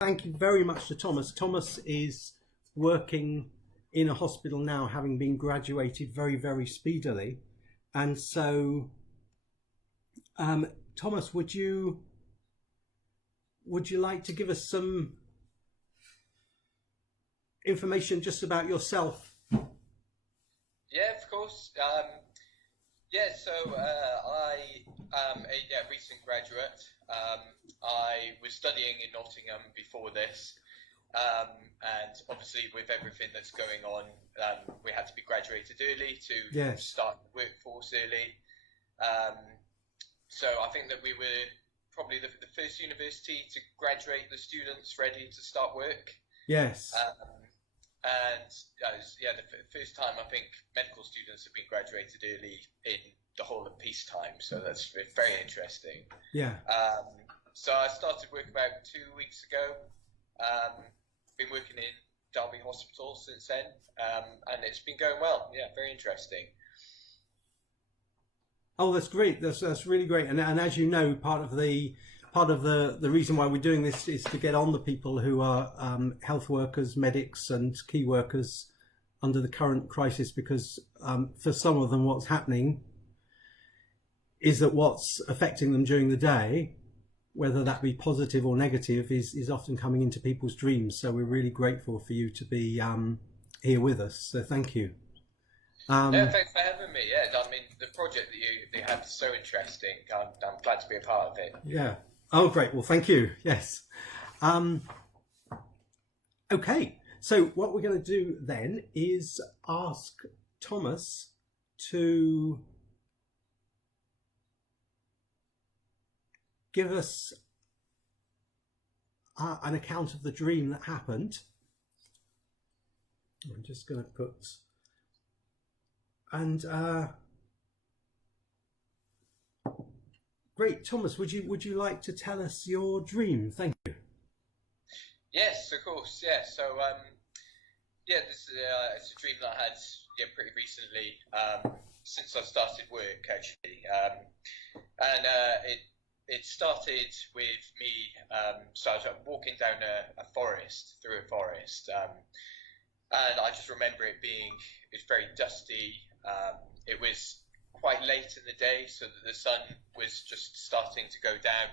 Thank you very much to Thomas. Thomas is working in a hospital now, having been graduated very, very speedily. And so, Thomas, would you like to give us some information just about yourself? Yeah, of course. I am a recent graduate. I was studying in Nottingham before this, and obviously with everything that's going on, we had to be graduated early to Yes. start the workforce early. So I think that we were probably the first university to graduate the students ready to start work. Yes. The first time I think medical students have been graduated early in the whole of peacetime, so that's very interesting. Yeah. So I started work about 2 weeks ago. Been working in Derby Hospital since then, and it's been going well. Yeah, very interesting. Oh, that's great. That's really great. And as you know, part of the reason why we're doing this is to get on the people who are health workers, medics, and key workers under the current crisis, because for some of them, what's happening is that what's affecting them during the day, whether that be positive or negative, is often coming into people's dreams. So we're really grateful for you to be here with us. So thank you. Thanks for having me. Yeah, I mean, the project that you have is so interesting. I'm glad to be a part of it. Yeah. Oh, great. Well, thank you. Yes. Okay. So what we're going to do then is ask Thomas to give us an account of the dream that happened. I'm just going to put... And great, Thomas. Would you like to tell us your dream? Thank you. Yes, of course. Yeah. So this is it's a dream that I had pretty recently, since I started work actually, and it started with me. So I was walking down a forest, through a forest, and I just remember it's very dusty. It was quite late in the day, so that the sun was just starting to go down,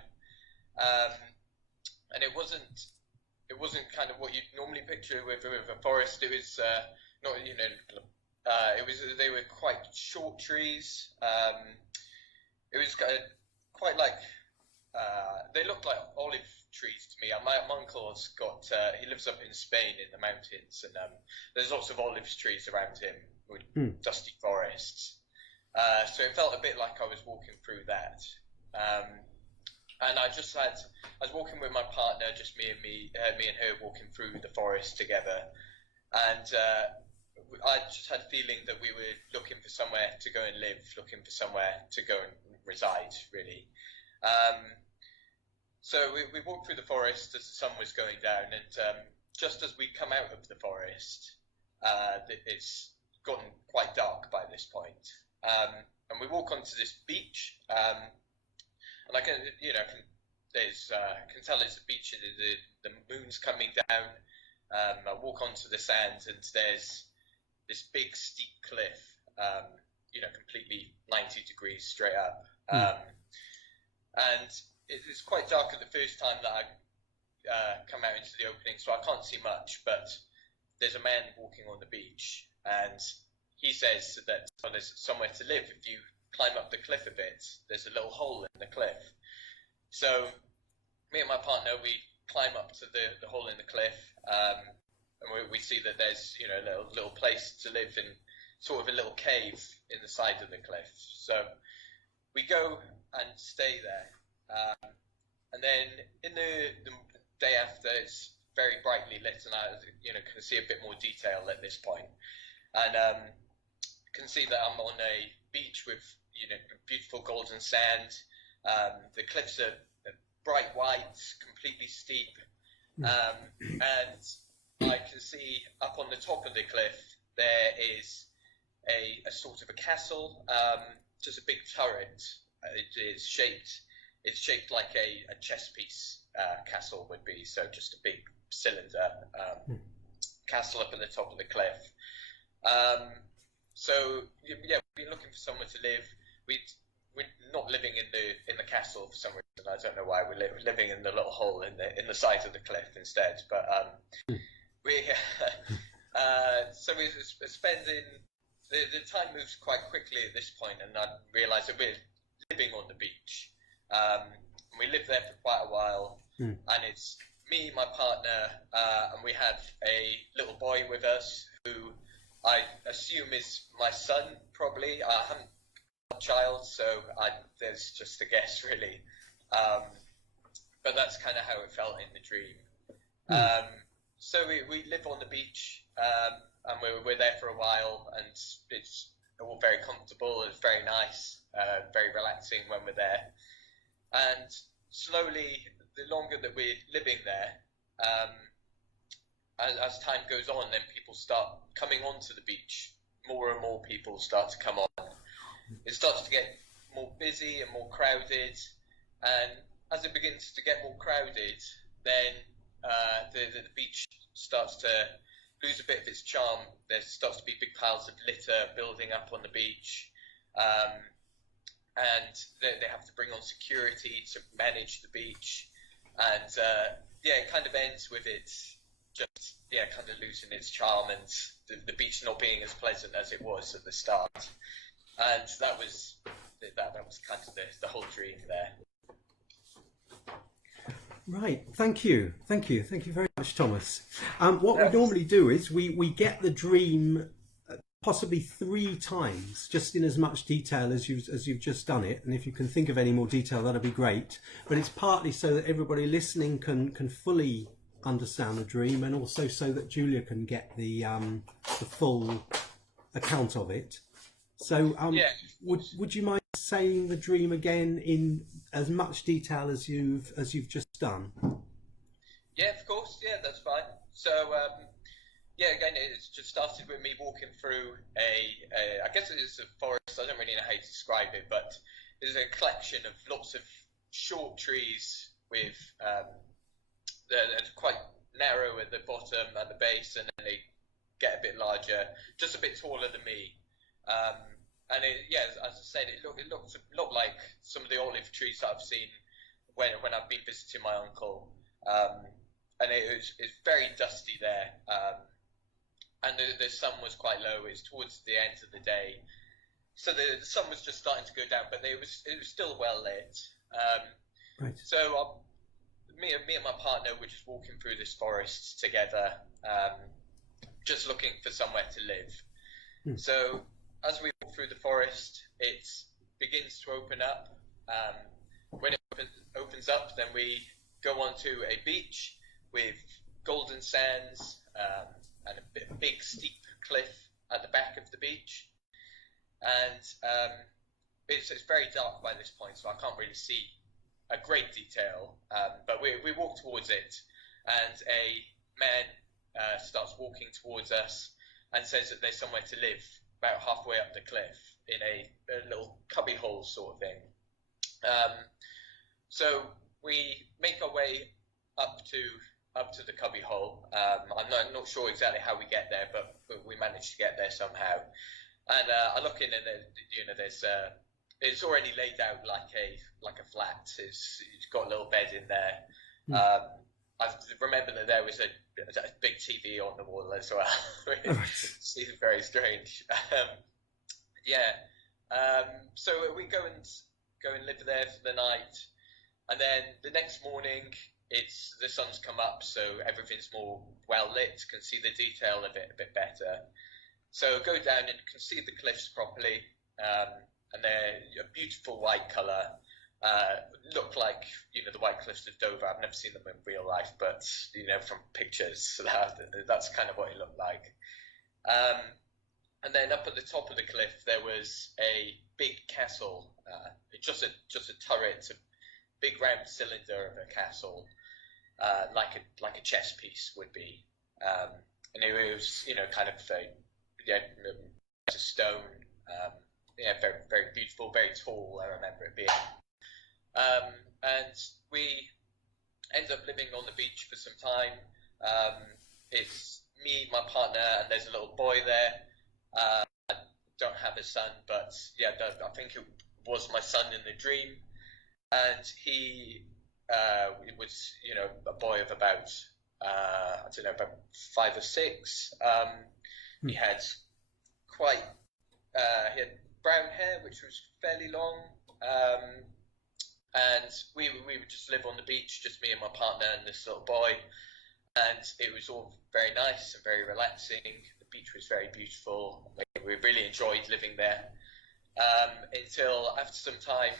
and it wasn't kind of what you'd normally picture with a forest. It was not, they were quite short trees. It was quite like they looked like olive trees to me. My uncle's got he lives up in Spain in the mountains, and there's lots of olive trees around him with dusty forests. So it felt a bit like I was walking through that. And I was walking with my partner, just me and her walking through the forest together. And I just had a feeling that we were looking for somewhere to go and live, looking for somewhere to go and reside, really. So we walked through the forest as the sun was going down, and just as we come out of the forest, it's gotten quite dark by this point. And we walk onto this beach, and I can tell it's a beach, and the moon's coming down. I walk onto the sand, and there's this big steep cliff, completely 90 degrees straight up. And it's quite dark at the first time that I come out into the opening, so I can't see much, but there's a man walking on the beach, and he says that there's somewhere to live. If you climb up the cliff a bit, there's a little hole in the cliff. So me and my partner, we climb up to the hole in the cliff, and we see that there's a little place to live in, sort of a little cave in the side of the cliff. So we go and stay there, and then in the day after, it's very brightly lit, and I can see a bit more detail at this point, and can see that I'm on a beach with beautiful golden sand. The cliffs are bright white, completely steep, and I can see up on the top of the cliff there is a sort of a castle, just a big turret. It's shaped like a chess piece, castle would be. So just a big cylinder castle up at the top of the cliff. So yeah, we've been looking for somewhere to live. We're not living in the castle for some reason. I don't know why. We're living in the little hole in the side of the cliff instead. But we so we're spending the time moves quite quickly at this point, and I realised that we're living on the beach. We lived there for quite a while, and it's me, my partner, and we have a little boy with us who I assume is my son, probably. I haven't got a child, so there's just a guess, really. But that's kind of how it felt in the dream. So we live on the beach, and we're there for a while, and it's all very comfortable. It's very nice, very relaxing when we're there. And slowly, the longer that we're living there, as time goes on, then people start coming onto the beach. More and more people start to come on. It starts to get more busy and more crowded, and as it begins to get more crowded, then the beach starts to lose a bit of its charm. There starts to be big piles of litter building up on the beach, and they have to bring on security to manage the beach, and it kind of ends with it just kind of losing its charm, and the beach not being as pleasant as it was at the start. And that was kind of the whole dream there. Right, thank you very much, Thomas. What we normally do is we get the dream possibly 3 times, just in as much detail as you've just done it, and if you can think of any more detail, that'd be great. But it's partly so that everybody listening can fully understand the dream, and also so that Julia can get the full account of it. So would you mind saying the dream again in as much detail as you've just done? Yeah, of course. Yeah, that's fine. So again, it's just started with me walking through I guess it's a forest. I don't really know how to describe it, but it's a collection of lots of short trees with they're quite narrow at the bottom and the base, and then they get a bit larger, just a bit taller than me. And as I said, it looks a lot like some of the olive trees that I've seen when I've been visiting my uncle. And it's very dusty there. And the sun was quite low. It's towards the end of the day, so the sun was just starting to go down, but it was still well lit. Right. So me and my partner were just walking through this forest together, just looking for somewhere to live. So as we walk through the forest, it begins to open up. When it opens up, then we go onto a beach with golden sands and a big steep cliff at the back of the beach. And it's very dark by this point, so I can't really see a great detail. But we walk towards it, and a man starts walking towards us and says that there's somewhere to live about halfway up the cliff in a little cubby hole sort of thing. So we make our way up to the cubby hole. I'm not sure exactly how we get there, but we managed to get there somehow. And I look in, and there's it's already laid out like a flat. It's got a little bed in there. I remember that there was a big TV on the wall as well. It seems very strange. So we go and live there for the night, and then the next morning, the sun's come up, so everything's more well lit. Can see the detail of it a bit better. So go down and can see the cliffs properly, and they're a beautiful white colour. Look like the White Cliffs of Dover. I've never seen them in real life, but from pictures, that's kind of what it looked like. And then up at the top of the cliff, there was a big castle, just a turret, a big round cylinder of a castle, like a chess piece would be. And it was kind of a stone. Very, very beautiful, very tall. I remember it being. And we end up living on the beach for some time. It's me, my partner, and there's a little boy there. I don't have a son, but yeah, I think it was my son in the dream. And he was, a boy of about, I don't know, about 5 or 6. He had he had brown hair, which was fairly long. And we would just live on the beach, just me and my partner and this little boy. And it was all very nice and very relaxing. The beach was very beautiful. We really enjoyed living there. Until after some time,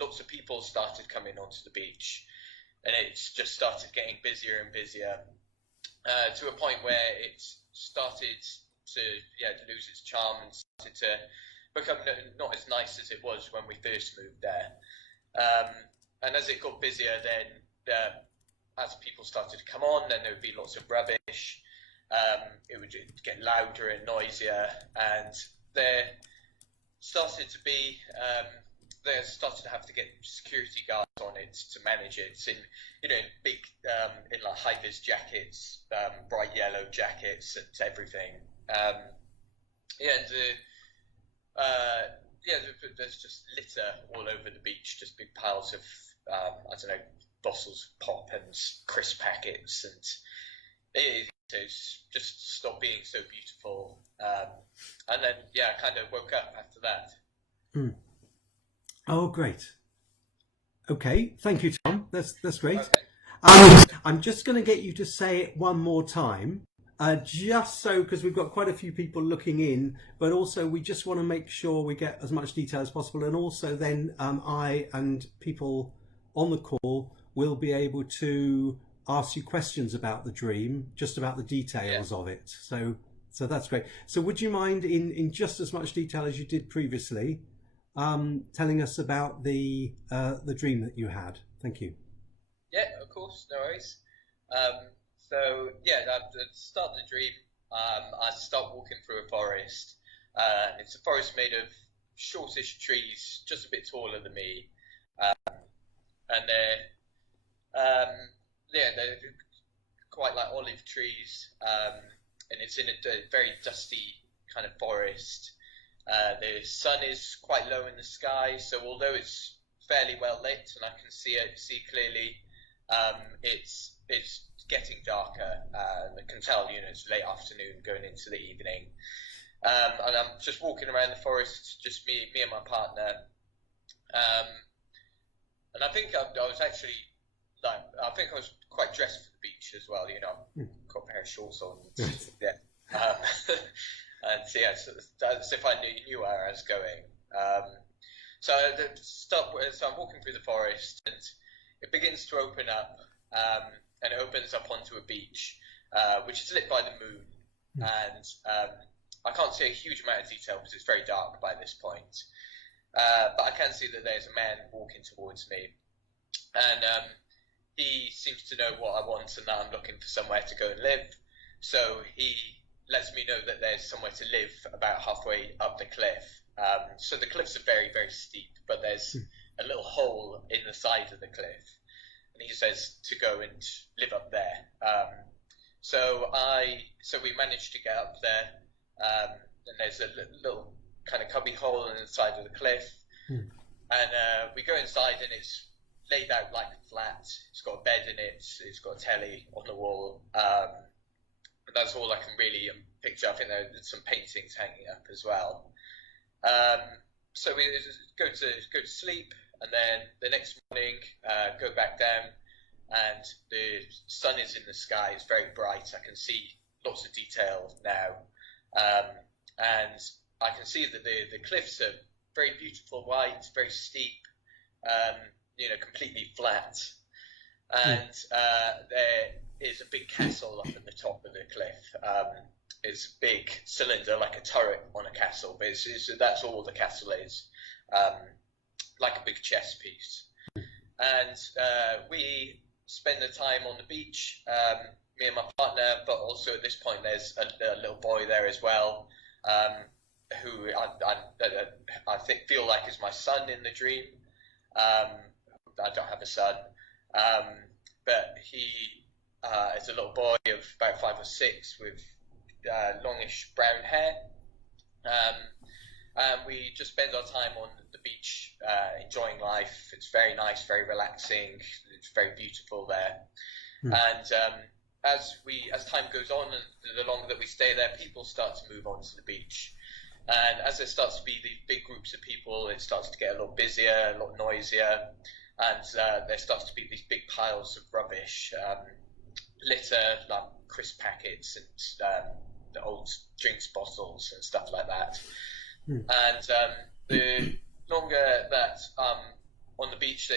lots of people started coming onto the beach, and it just started getting busier and busier, to a point where it started to lose its charm and started to become not as nice as it was when we first moved there. And as it got busier, then as people started to come on, then there would be lots of rubbish. It would get louder and noisier, and there started to be they started to have to get security guards on it to manage it in big in like high-vis jackets, bright yellow jackets and everything. There's just litter all over the beach, just big piles of bottles of pop and crisp packets, and it's just stopped being so beautiful. And then I kind of woke up after that. Oh, great. Okay, thank you, Tom. That's great. Okay. I'm just going to get you to say it one more time, just so, because we've got quite a few people looking in, but also we just want to make sure we get as much detail as possible, and also then I and people on the call will be able to ask you questions about the dream, just about the details of it. So that's great. So would you mind, in just as much detail as you did previously, telling us about the dream that you had? Thank you. Yeah, of course, no worries. At the start of the dream, I start walking through a forest. It's a forest made of shortish trees, just a bit taller than me, and they're quite like olive trees, and it's in a very dusty kind of forest. The sun is quite low in the sky, so although it's fairly well lit and I can see clearly, it's getting darker. I can tell, it's late afternoon going into the evening, and I'm just walking around the forest, just me and my partner, and I think I was actually I was quite dressed for the beach as well. Got a pair of shorts on. And as if I knew where I was going. So I'm walking through the forest, and it begins to open up, and it opens up onto a beach, which is lit by the moon. And I can't see a huge amount of detail because it's very dark by this point. But I can see that there's a man walking towards me, and he seems to know what I want and that I'm looking for somewhere to go and live. So he lets me know that there's somewhere to live about halfway up the cliff. So the cliffs are very, very steep, but there's a little hole in the side of the cliff, and he says to go and live up there. So we managed to get up there, and there's a little kind of cubby hole in the side of the cliff, and we go inside, and it's laid out like a flat. It's got a bed in it, it's got a telly on the wall, but that's all I can really picture. I think there's some paintings hanging up as well. So we go to sleep, and then the next morning go back down, and the sun is in the sky. It's very bright. I can see lots of detail now, and I can see that the cliffs are very beautiful white, very steep, completely flat, and there is a big castle up at the top of the cliff. It's a big cylinder, like a turret on a castle, but that's all the castle is, like a big chess piece. And we spend the time on the beach, me and my partner, but also at this point there's a little boy there as well, who I feel like is my son in the dream. I don't have a son. but he is a little boy of about 5 or 6 with longish brown hair. And we just spend our time on the beach, enjoying life. It's very nice, very relaxing. It's very beautiful there. And as time goes on, and the longer that we stay there, people start to move on to the beach. And as there starts to be these big groups of people, it starts to get a lot busier, a lot noisier, and there starts to be these big piles of rubbish, litter, like crisp packets and the old drinks bottles and stuff like that. And the longer that on the beach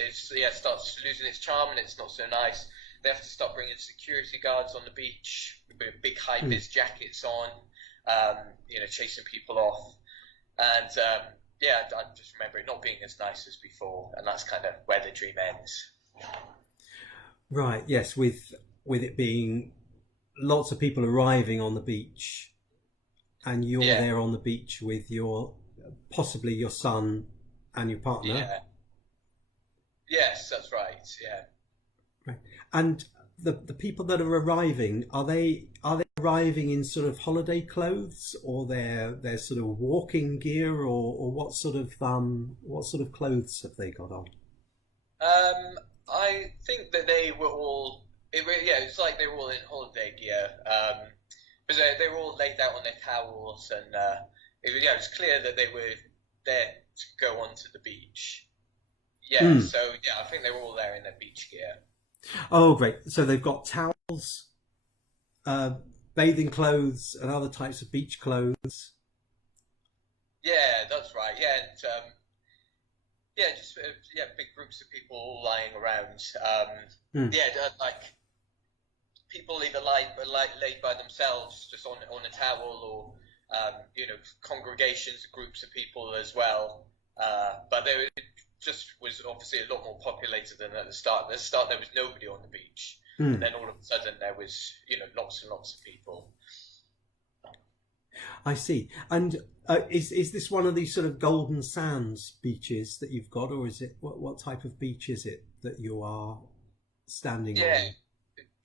starts losing its charm and it's not so nice, they have to start bringing security guards on the beach with big high-vis jackets on, chasing people off. And I just remember it not being as nice as before, and that's kind of where the dream ends. Right. Yes. With it being lots of people arriving on the beach, and you're there on the beach with possibly your son and your partner. Yeah. Yes, that's right. Yeah. Right. And the people that are arriving, are they arriving in sort of holiday clothes, or they're sort of walking gear, or what sort of clothes have they got on? I think that they were all. It's like they were all in holiday gear. Because they were all laid out on their towels, and it was clear that they were there to go onto the beach. So I think they were all there in their beach gear. Oh, great! So they've got towels, bathing clothes, and other types of beach clothes. Yeah, that's right. Yeah, and, big groups of people all lying around. Like people either laid by themselves, just on a towel, or congregations, groups of people as well. But there just was obviously a lot more populated than at the start. At the start, there was nobody on the beach, and then all of a sudden there was lots and lots of people. I see. And is this one of these sort of golden sands beaches that you've got, or is it what type of beach is it that you are standing on?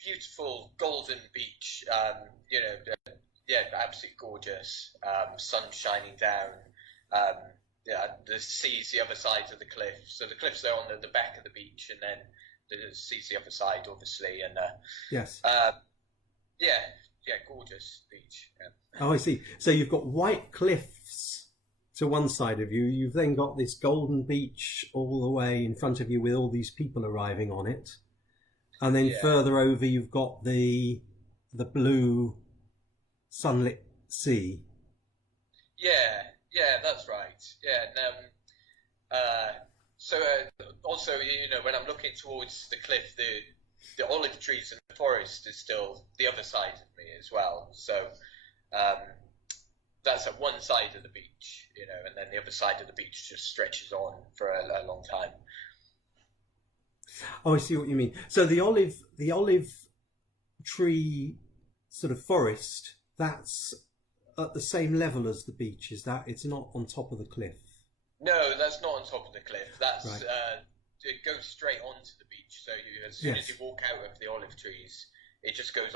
Beautiful golden beach. Absolutely gorgeous. Sun shining down. The sea's the other side of the cliff. So the cliffs are on the back of the beach, and then the sea's the other side, obviously. And yes. Gorgeous beach. Yeah. Oh, I see. So you've got white cliffs to one side of you. You've then got this golden beach all the way in front of you with all these people arriving on it. And then further over, you've got the blue sunlit sea. Yeah, that's right. Yeah, and also, when I'm looking towards the cliff, the olive trees and the forest is still the other side of me as well. So that's at one side of the beach, and then the other side of the beach just stretches on for a long time. Oh, I see what you mean. So the olive tree sort of forest, that's at the same level as the beach, is that? It's not on top of the cliff? No, that's not on top of the cliff. That's right. It goes straight onto the beach. So as soon as you walk out of the olive trees, it just goes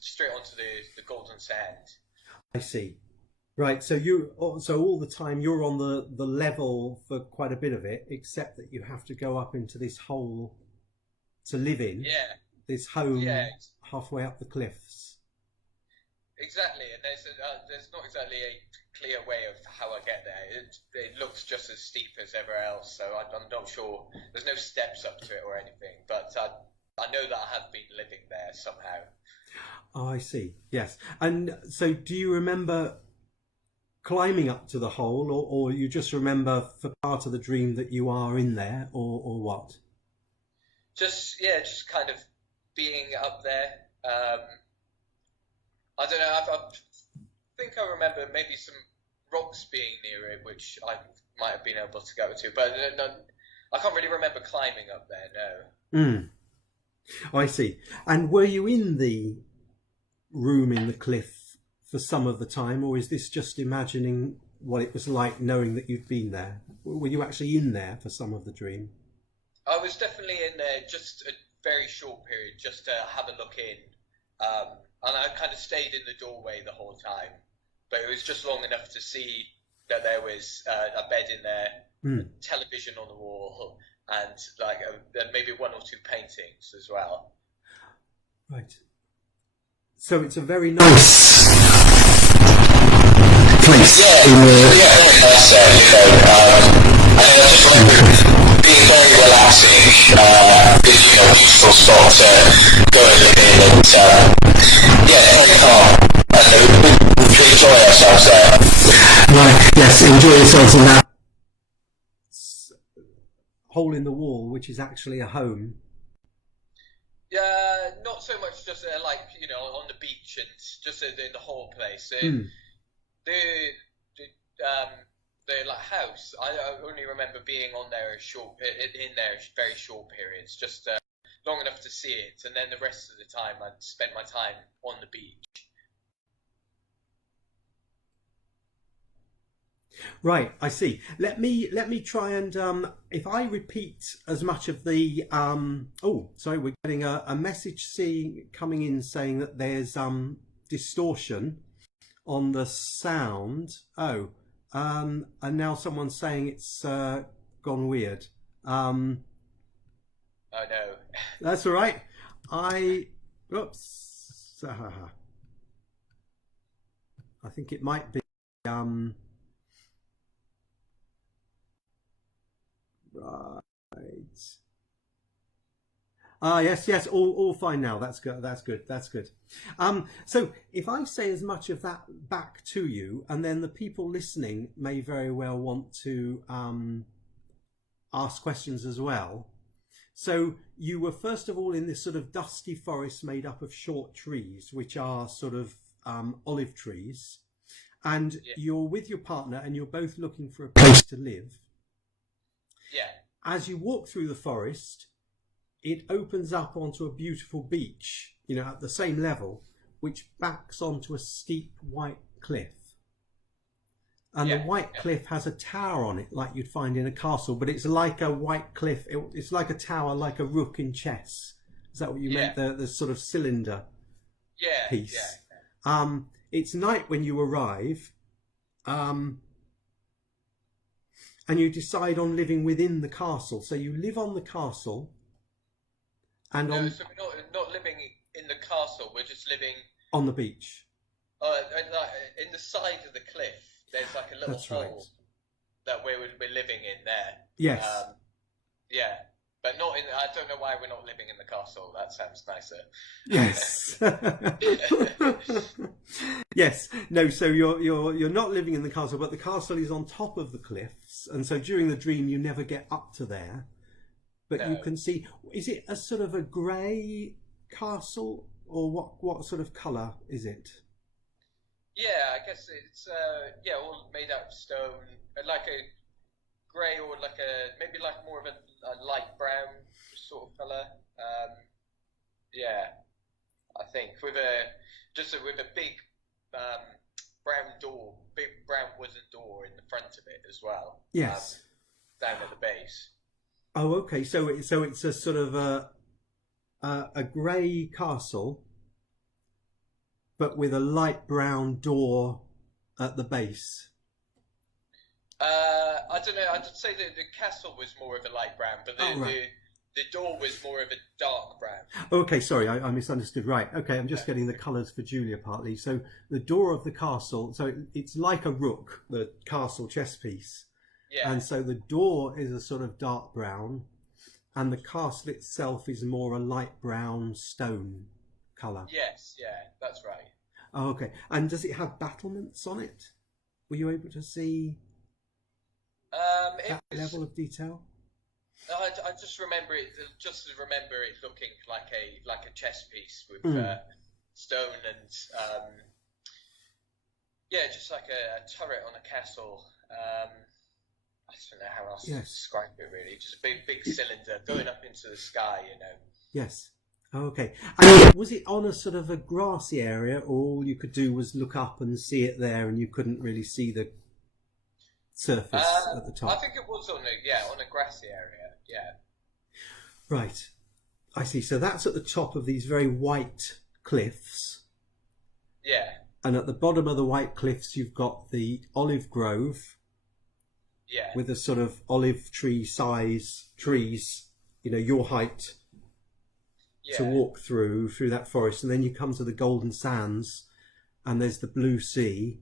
straight onto the golden sand. I see. Right. So all the time you're on the level for quite a bit of it, except that you have to go up into this hole to live in. Yeah. This home halfway up the cliffs. Exactly, and there's not exactly a clear way of how I get there. It looks just as steep as ever else, so I'm not sure. There's no steps up to it or anything, but I know that I have been living there somehow. Oh, I see. Yes. And so do you remember climbing up to the hole, or you just remember for part of the dream that you are in there, or what? Just kind of being up there. I don't know. I think I remember maybe some rocks being near it, which I might have been able to go to, but no, I can't really remember climbing up there. No. Oh, I see. And were you in the room in the cliff for some of the time, or is this just imagining what it was like knowing that you'd been there? Were you actually in there for some of the dream? I was definitely in there just very short period just to have a look in, and I kind of stayed in the doorway the whole time, but it was just long enough to see that there was a bed in there, television on the wall, and like maybe one or two paintings as well. Right. So it's a very nice place. Yeah, very nice there, and I just remember it being very relaxing, useful spot to go and look in, and very calm, and we enjoy ourselves there. Right, yes, enjoy yourselves in that hole in the wall, which is actually a home. Yeah, not so much just on the beach and just in the whole place. The house, I only remember being on there very short periods, just long enough to see it, and then the rest of the time I'd spent my time on the beach. Right, I see. Let me try and if I repeat as much of the we're getting a message coming in saying that there's distortion on the sound. And now someone's saying it's gone weird. Oh no. That's all right. I think it might be right. Yes, all fine now. That's good. So if I say as much of that back to you, and then the people listening may very well want to ask questions as well. So you were first of all in this sort of dusty forest made up of short trees, which are sort of olive trees, and you're with your partner, and you're both looking for a place to live. Yeah. As you walk through the forest, it opens up onto a beautiful beach, at the same level, which backs onto a steep white cliff. And the white cliff has a tower on it, like you'd find in a castle, but it's like a white cliff. It's like a tower, like a rook in chess. Is that what you meant? The sort of cylinder piece. Yeah. It's night when you arrive, and you decide on living within the castle. So you live on the castle. And so we're not living in the castle. We're just living on the beach. In the side of the cliff, there's like a little hole that we're living in there. Yes. But not in. I don't know why we're not living in the castle. That sounds nicer. Yes. Yes. No. So you're not living in the castle, but the castle is on top of the cliffs, and so during the dream you never get up to there. But you can see, is it a sort of a grey castle, or what sort of colour is it? Yeah, I guess it's all made out of stone, like a grey or maybe more of a light brown sort of colour. I think with a big brown door, big brown wooden door in the front of it as well. Yes. Down at the base. Oh, okay. So it's a sort of a grey castle, but with a light brown door at the base. I don't know. I'd say that the castle was more of a light brown, but the door was more of a dark brown. Okay, sorry, I misunderstood. Right. Okay, I'm just getting the colours for Julia partly. So the door of the castle, so it's like a rook, the castle chess piece. Yeah. And so the door is a sort of dark brown, and the castle itself is more a light brown stone colour. Yes, that's right. Oh, okay. And does it have battlements on it? Were you able to see that level of detail? I just remember it. Just remember it looking like a chess piece with stone and just like a turret on a castle. I don't know how else to describe it really. Just a big cylinder going up into the sky, Yes. Oh, okay. And was it on a sort of a grassy area, or all you could do was look up and see it there, and you couldn't really see the surface at the top? I think it was on a grassy area. Yeah. Right. I see. So that's at the top of these very white cliffs. Yeah. And at the bottom of the white cliffs, you've got the olive grove. Yeah. With a sort of olive tree size trees, your height to walk through that forest. And then you come to the golden sands and there's the blue sea.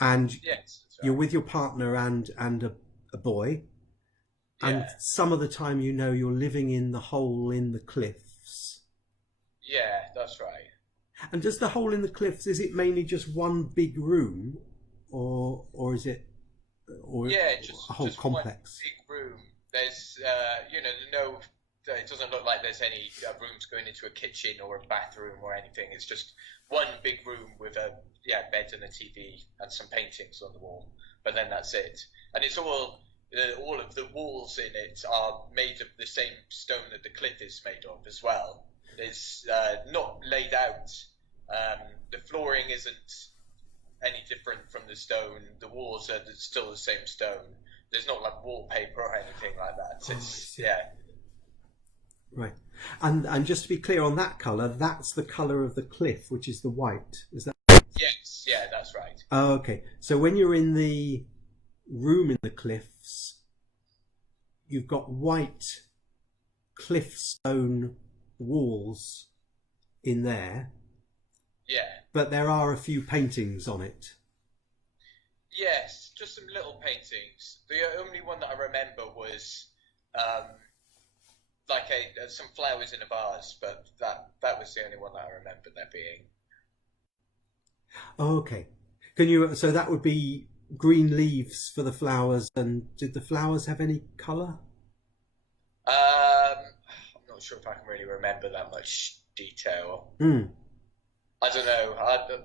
And Yes, that's right. You're with your partner and a boy. And some of the time, you're living in the hole in the cliffs. Yeah, that's right. And does the hole in the cliffs, is it mainly just one big room, or is it, just a whole just complex? one big room. There's, it doesn't look like there's any rooms going into a kitchen or a bathroom or anything. It's just one big room with a bed and a TV and some paintings on the wall. But then that's it. And it's all of the walls in it are made of the same stone that the cliff is made of as well. It's not laid out. The flooring isn't any different from the stone. The walls are still the same stone. There's not like wallpaper or anything like that. Right. And just to be clear on that colour, that's the colour of the cliff, which is the white. Is that? Yes, yeah, that's right. Oh, okay. So when you're in the room in the cliffs, you've got white cliff stone walls in there. Yeah. But there are a few paintings on it. Yes, just some little paintings. The only one that I remember was like some flowers in a vase, but that was the only one that I remember there being. Oh, okay. So that would be green leaves for the flowers, and did the flowers have any colour? I'm not sure if I can really remember that much detail. I don't know. I don't know.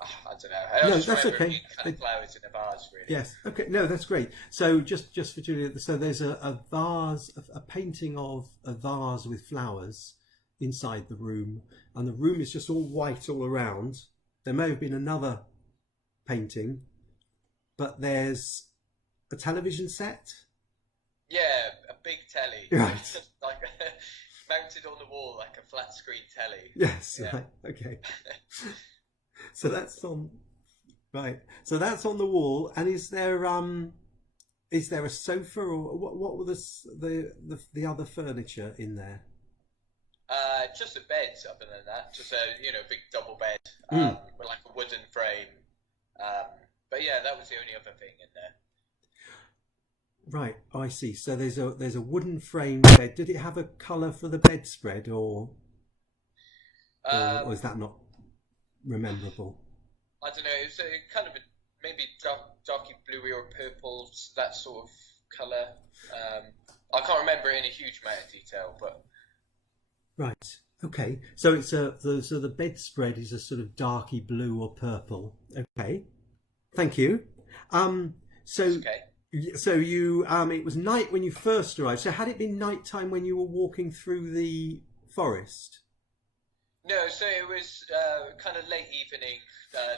I just that's remember okay. Kind of flowers in a vase, really. Yes. Okay. No, that's great. So just for Julia, so there's a vase, a painting of a vase with flowers inside the room, and the room is just all white all around. There may have been another painting, but there's a television set. Yeah, a big telly. Right. Like mounted on the wall like a flat screen telly. Yes. Yeah. Right. Okay. So that's on. Right. So that's on the wall. And is there a sofa, or what were the other furniture in there? Just a bed. Other than that, just a big double bed with like a wooden frame. But yeah, that was the only other thing in there. Right, I see. So there's a wooden frame bed. Did it have a colour for the bedspread, or is that not rememberable? I don't know. It was kind of maybe darky bluey or purple, that sort of colour. I can't remember it in a huge amount of detail, but right. Okay. So it's the bedspread is a sort of darky blue or purple. Okay. Thank you. So. Okay. So you, it was night when you first arrived. So had it been nighttime when you were walking through the forest? No, so it was kind of late evening,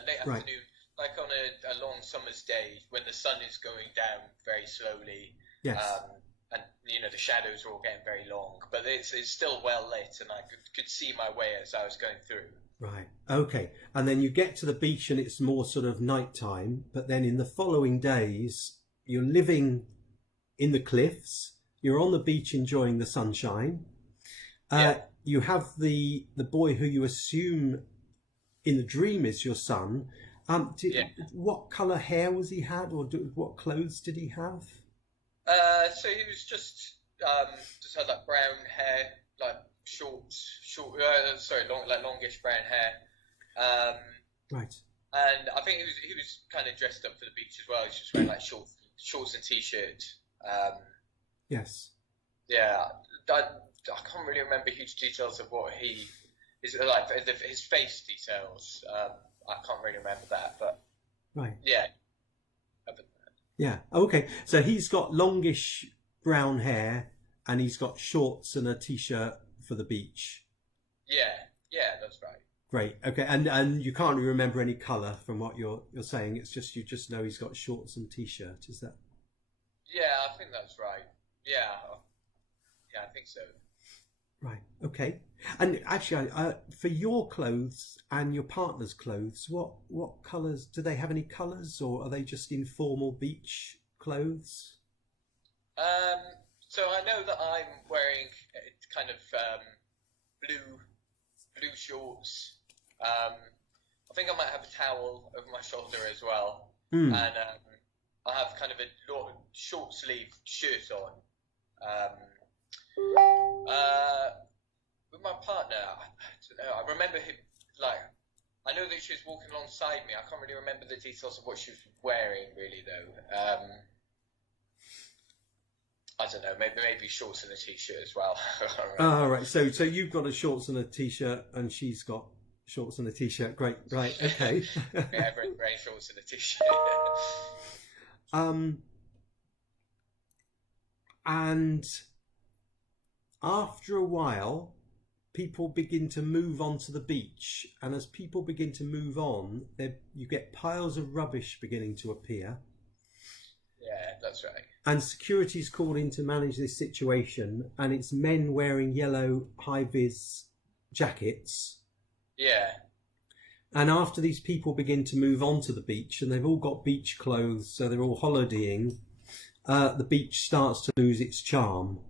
late afternoon, like on a long summer's day when the sun is going down very slowly. Yes. And the shadows are all getting very long, but it's still well lit, and I could see my way as I was going through. Right. Okay. And then you get to the beach, and it's more sort of nighttime. But then in the following days, you're living in the cliffs. You're on the beach enjoying the sunshine. You have the boy who you assume in the dream is your son. What colour hair was he had, or what clothes did he have? So he was just had like brown hair, like longish brown hair. Right. And I think he was kind of dressed up for the beach as well. He was just wearing like shorts and t-shirt. Yes. Yeah, I can't really remember huge details of what he is like. His face details. I can't really remember that, but right. Yeah. Yeah. Okay. So he's got longish brown hair, and he's got shorts and a t-shirt for the beach. Yeah, that's right. Great. Okay. And you can't remember any colour from what you're saying. It's just you just know he's got shorts and t-shirt. Is that? Yeah, I think that's right. Yeah, I think so. Right. Okay. And actually, for your clothes and your partner's clothes, what colours do they have? Any colours, or are they just informal beach clothes? Um, so I know that I'm wearing kind of blue blue shorts. I think I might have a towel over my shoulder as well, Hmm. and I have kind of a short sleeve shirt on. Um, with my partner, I don't know. I remember him like I know that she was walking alongside me. I can't really remember the details of what she was wearing, really though. I don't know. Maybe shorts and a t-shirt as well. I can't Ah, remember. right. So you've got a shorts and a t-shirt, and she's got shorts and a t-shirt. Great. Right. Okay. Yeah, everyone's wearing shorts and a t-shirt. um, and after a while, people begin to move onto the beach, and as people begin to move on, you get piles of rubbish beginning to appear. Yeah, that's right. And security is called in to manage this situation, and it's men wearing yellow high-vis jackets. Yeah. And after these people begin to move onto the beach, and they've all got beach clothes, so they're all holidaying, the beach starts to lose its charm.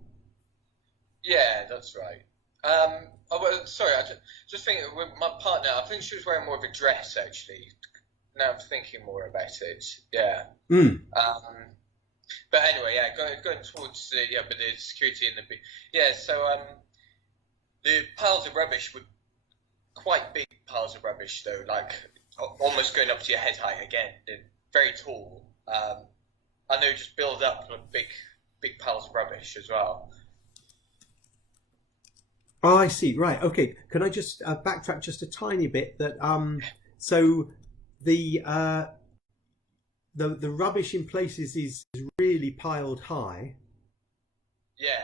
Yeah, that's right. Oh, well, sorry, I just thinking with my partner, I think she was wearing more of a dress actually. Now I'm thinking more about it. Yeah. Mm. But anyway, yeah, going towards but the security and yeah. So the piles of rubbish were quite big piles of rubbish though, like almost going up to your head height again. They're very tall. And they just build up with big piles of rubbish as well. Oh, I see. Right. Okay. Can I just backtrack just a tiny bit? So the uh, the rubbish in places is really piled high. Yeah.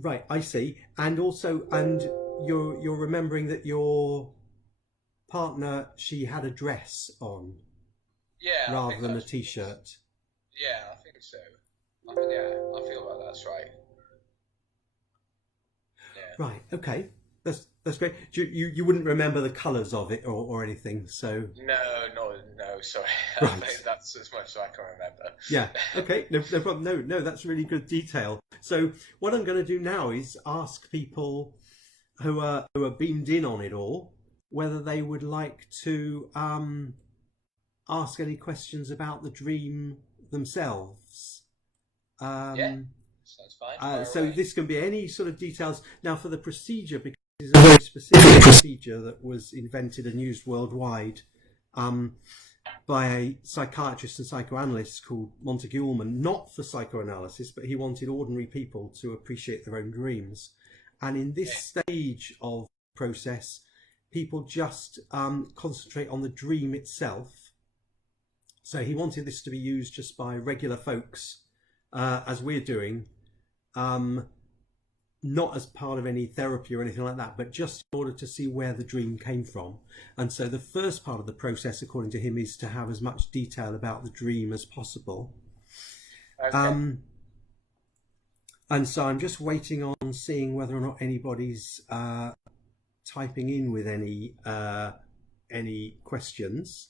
Right. I see. And also, and you're remembering that your partner, she had a dress on Yeah, I rather think than a that's. t-shirt. Yeah, I think so. I feel like that's right. Yeah. Right. Okay. That's great. You wouldn't remember the colours of it or anything. So No, sorry. I right. think that's as much as I can remember. Yeah. Okay. No problem. No. That's really good detail. So what I'm going to do now is ask people who are beamed in on it all whether they would like to ask any questions about the dream themselves. Yeah, Um, sounds fine. Fire so away. this can be any sort of details. Now for the procedure, because it's a very specific procedure that was invented and used worldwide um, by a psychiatrist and psychoanalyst called Montague Ullman, not for psychoanalysis, but he wanted ordinary people to appreciate their own dreams. And in this Yeah. stage of process, people just concentrate on the dream itself. So he wanted this to be used just by regular folks, as we're doing, not as part of any therapy or anything like that, but just in order to see where the dream came from. And so the first part of the process, according to him, is to have as much detail about the dream as possible. Okay. And so I'm just waiting on seeing whether or not anybody's typing in with any questions.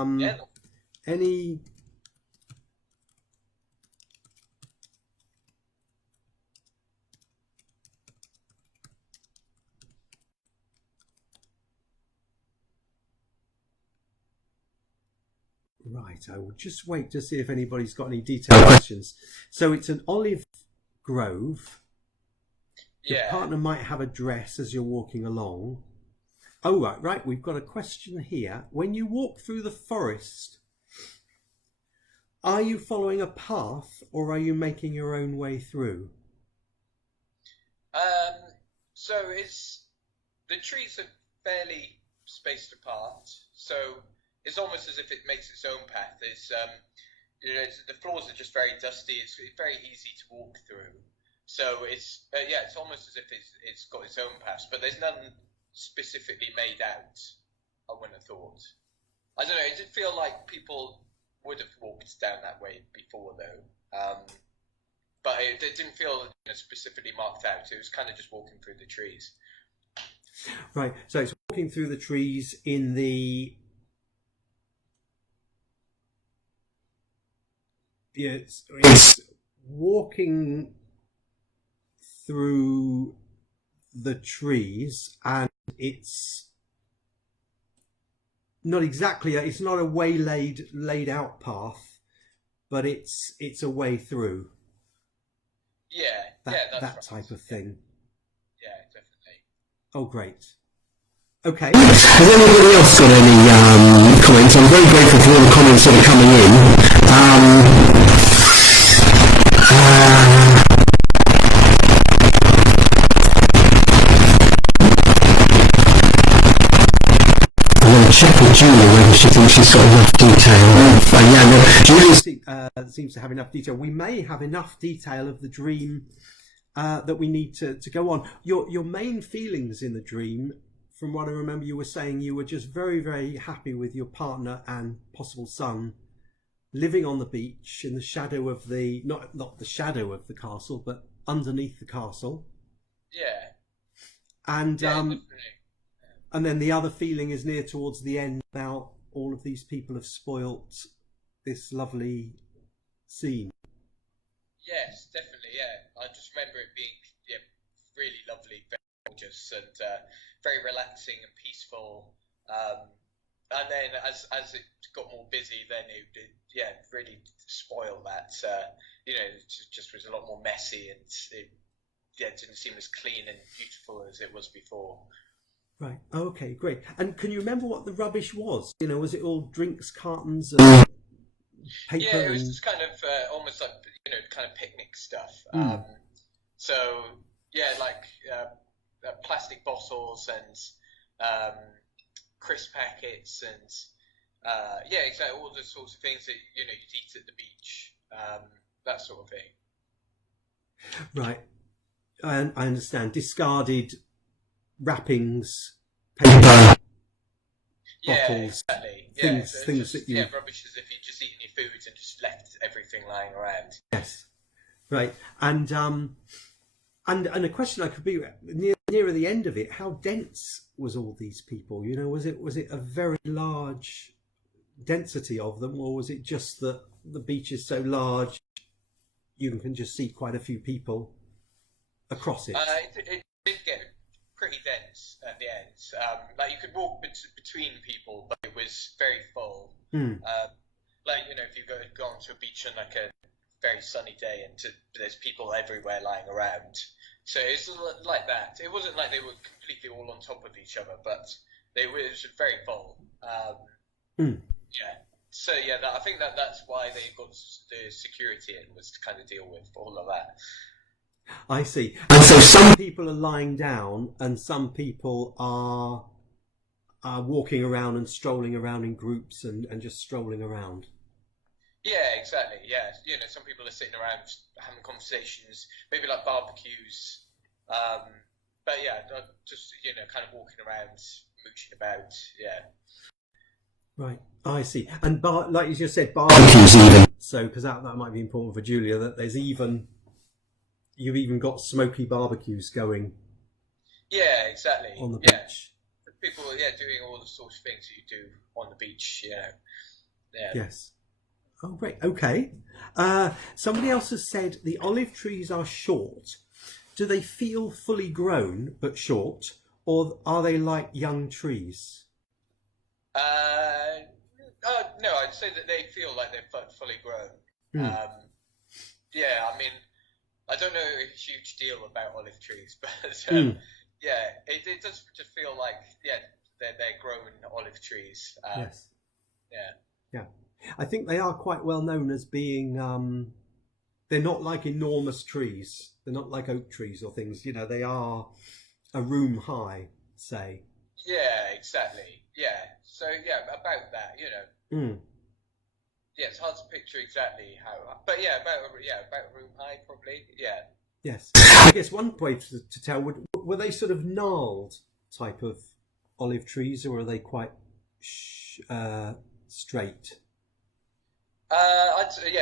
Yeah. Any Right, I will just wait to see if anybody's got any detailed questions. So it's an olive grove. Your Yeah. partner might have a dress as you're walking along. Oh, right. We've got a question here. When you walk through the forest, are you following a path or are you making your own way through? So it's the trees are fairly spaced apart, so it's almost as if it makes its own path. The floors are just very dusty. It's very easy to walk through. So it's almost as if it's got its own paths, but there's none specifically made out. I wouldn't have thought. I don't know. It did feel like people would have walked down that way before, though. but it didn't feel specifically marked out. It was kind of just walking through the trees. Right. So it's walking through the trees in the. It's walking through the trees, and it's not exactly. It's not a laid out path, but it's a way through. Yeah, That right. type of thing. Yeah, definitely. Oh, great. Okay. Has anybody else got any comments? I'm very grateful for all the comments that are coming in. I'm going to check with Julia whether she thinks she's got enough detail. Julia seems to have enough detail. We may have enough detail of the dream that we need to go on. Your main feelings in the dream, from what I remember, you were saying you were just very, very happy with your partner and possible son living on the beach in the shadow of the not the shadow of the castle, but underneath the castle. Yeah. And Definitely. and then the other feeling is near towards the end about all of these people have spoilt this lovely scene. Yes, definitely. Yeah, I just remember it being really lovely, very gorgeous, and very relaxing and peaceful. And then as it got more busy, then it really spoiled that. It just was a lot more messy, and it didn't seem as clean and beautiful as it was before. Right. Okay. Great. And can you remember what the rubbish was? Was it all drinks cartons and paper? Yeah, it was just kind of almost like kind of picnic stuff. So yeah, like plastic bottles and crisp packets and exactly all the sorts of things that you'd eat at the beach, that sort of thing. Right. I understand. Discarded wrappings, paper, bottles, exactly. things that you rubbish as if you'd just eaten your food and just left everything lying around. Yes. Right. And a question I could be nearer the end of it, how dense was all these people? Was it a very large density of them, or was it just that the beach is so large you can just see quite a few people across it? It did get pretty dense at the end. Like you could walk between people, but it was very full. If you go onto a beach on like a very sunny day and there's people everywhere lying around. So it's like that. It wasn't like they were completely all on top of each other, but it was very full. Yeah. So yeah, I think that's why they got the security in, was to kind of deal with all of that. I see. And so some people are lying down, and some people are walking around and strolling around in groups and just strolling around. Yeah, exactly. Yeah, some people are sitting around having conversations, maybe like barbecues. But yeah, just kind of walking around, mooching about. Yeah. Right, I see. And like you just said, barbecues even. So, because that might be important for Julia, that you've even got smoky barbecues going. Yeah, exactly. On the beach. People, doing all the sorts of things that you do on the beach. Yeah. Yes. Oh, great. Okay. Somebody else has said the olive trees are short. Do they feel fully grown but short, or are they like young trees? No, I'd say that they feel like they're fully grown. I mean, I don't know a huge deal about olive trees, but it does just feel like they're grown olive trees. Yes. Yeah. I think they are quite well known as being. They're not like enormous trees. They're not like oak trees or things. They are a room high, say. Yeah, exactly. Yeah. So about that. Yeah, it's hard to picture exactly how, but about room high probably. Yeah. Yes. I guess one way to tell were they sort of gnarled type of olive trees, or are they quite straight?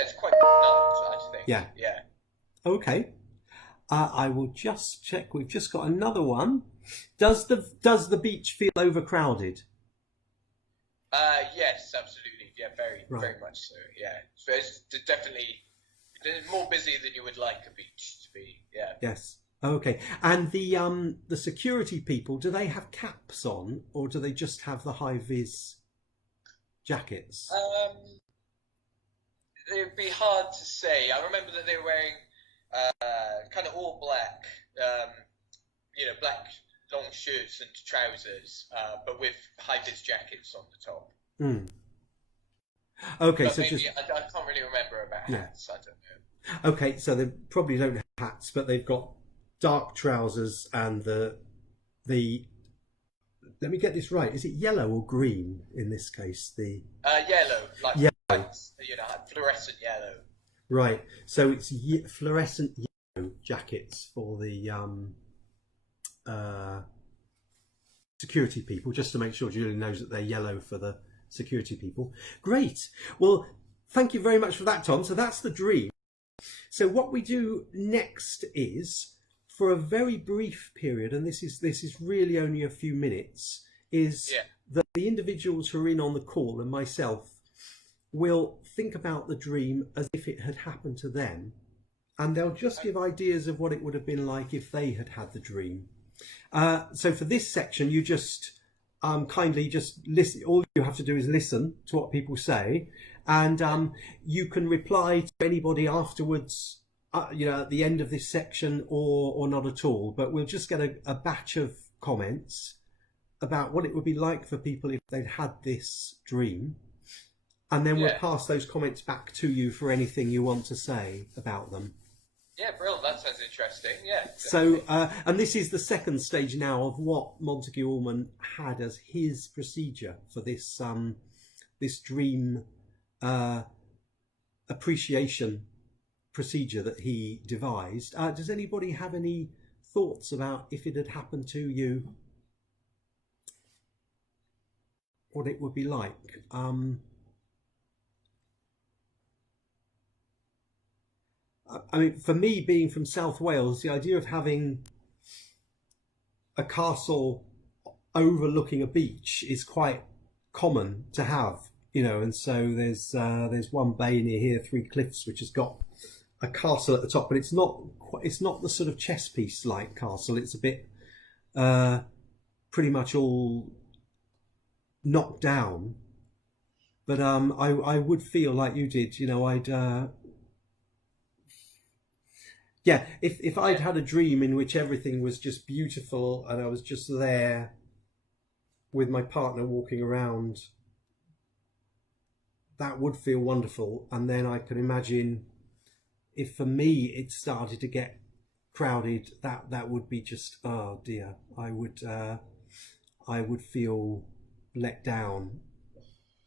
It's quite gnarled, I think. Yeah. Yeah. Okay. I will just check. We've just got another one. Does the beach feel overcrowded? Yes, absolutely. Yeah, very much so. Yeah, so it's definitely more busy than you would like a beach to be. Yeah. Yes. Okay. And the security people, do they have caps on, or do they just have the high vis jackets? It'd be hard to say. I remember that they were wearing kind of all black, black long shirts and trousers, but with high vis jackets on the top. Mm. Okay, but so maybe just I can't really remember about hats. I don't know. okay, so they probably don't have hats, but they've got dark trousers and the let me get this right. Is it yellow or green in this case? The Yellow, like yellow. Fluorescent yellow. Right. So it's fluorescent yellow jackets for the security people, just to make sure Julia knows that they're yellow for the security people. Great. Well, thank you very much for that, Tom. So that's the dream. So what we do next is, for a very brief period, and this is really only a few minutes, is that the individuals who are in on the call and myself will think about the dream as if it had happened to them, and they'll just give ideas of what it would have been like if they had had the dream. So for this section, you just kindly just listen. All you have to do is listen to what people say, and you can reply to anybody afterwards, at the end of this section, or not at all. But we'll just get a batch of comments about what it would be like for people if they'd had this dream. And then we'll pass those comments back to you for anything you want to say about them. Yeah, brilliant. That sounds interesting. Yeah. So, and this is the second stage now of what Montague Allman had as his procedure for this this dream appreciation procedure that he devised. Does anybody have any thoughts about if it had happened to you, what it would be like? I mean, for me, being from South Wales, the idea of having a castle overlooking a beach is quite common to have, and so there's one bay near here, Three Cliffs, which has got a castle at the top, but it's not the sort of chess piece like castle. It's a bit pretty much all knocked down. But I would feel like you did, if I'd had a dream in which everything was just beautiful and I was just there with my partner walking around, that would feel wonderful. And then I can imagine if for me it started to get crowded, that would be just, oh dear, I would feel let down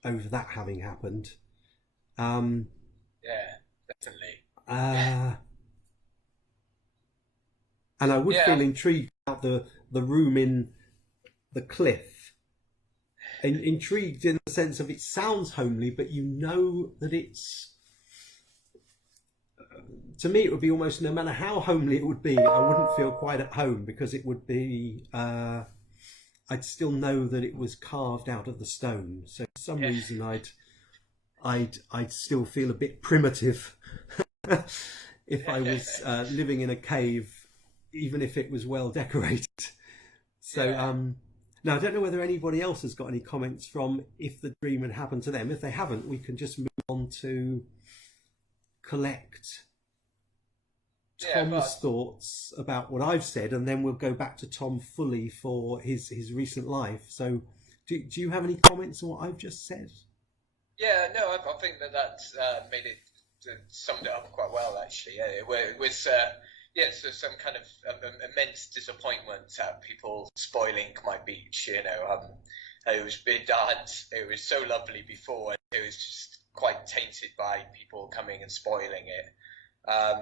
over that having happened. Yeah, definitely. And I would feel intrigued about the room in the cliff. Intrigued in the sense of it sounds homely, but that it's... to me, it would be almost, no matter how homely it would be, I wouldn't feel quite at home, because it would be... I'd still know that it was carved out of the stone. So for some reason, I'd still feel a bit primitive if I was living in a cave, even if it was well decorated. So now I don't know whether anybody else has got any comments from if the dream had happened to them. If they haven't, we can just move on to collect Tom's thoughts about what I've said, and then we'll go back to Tom fully for his recent life. So do you have any comments on what I've just said? Yeah, no, I think that made it, summed it up quite well, actually. Yeah, it was so some kind of immense disappointment at people spoiling my beach. It was so lovely before, and it was just quite tainted by people coming and spoiling it. I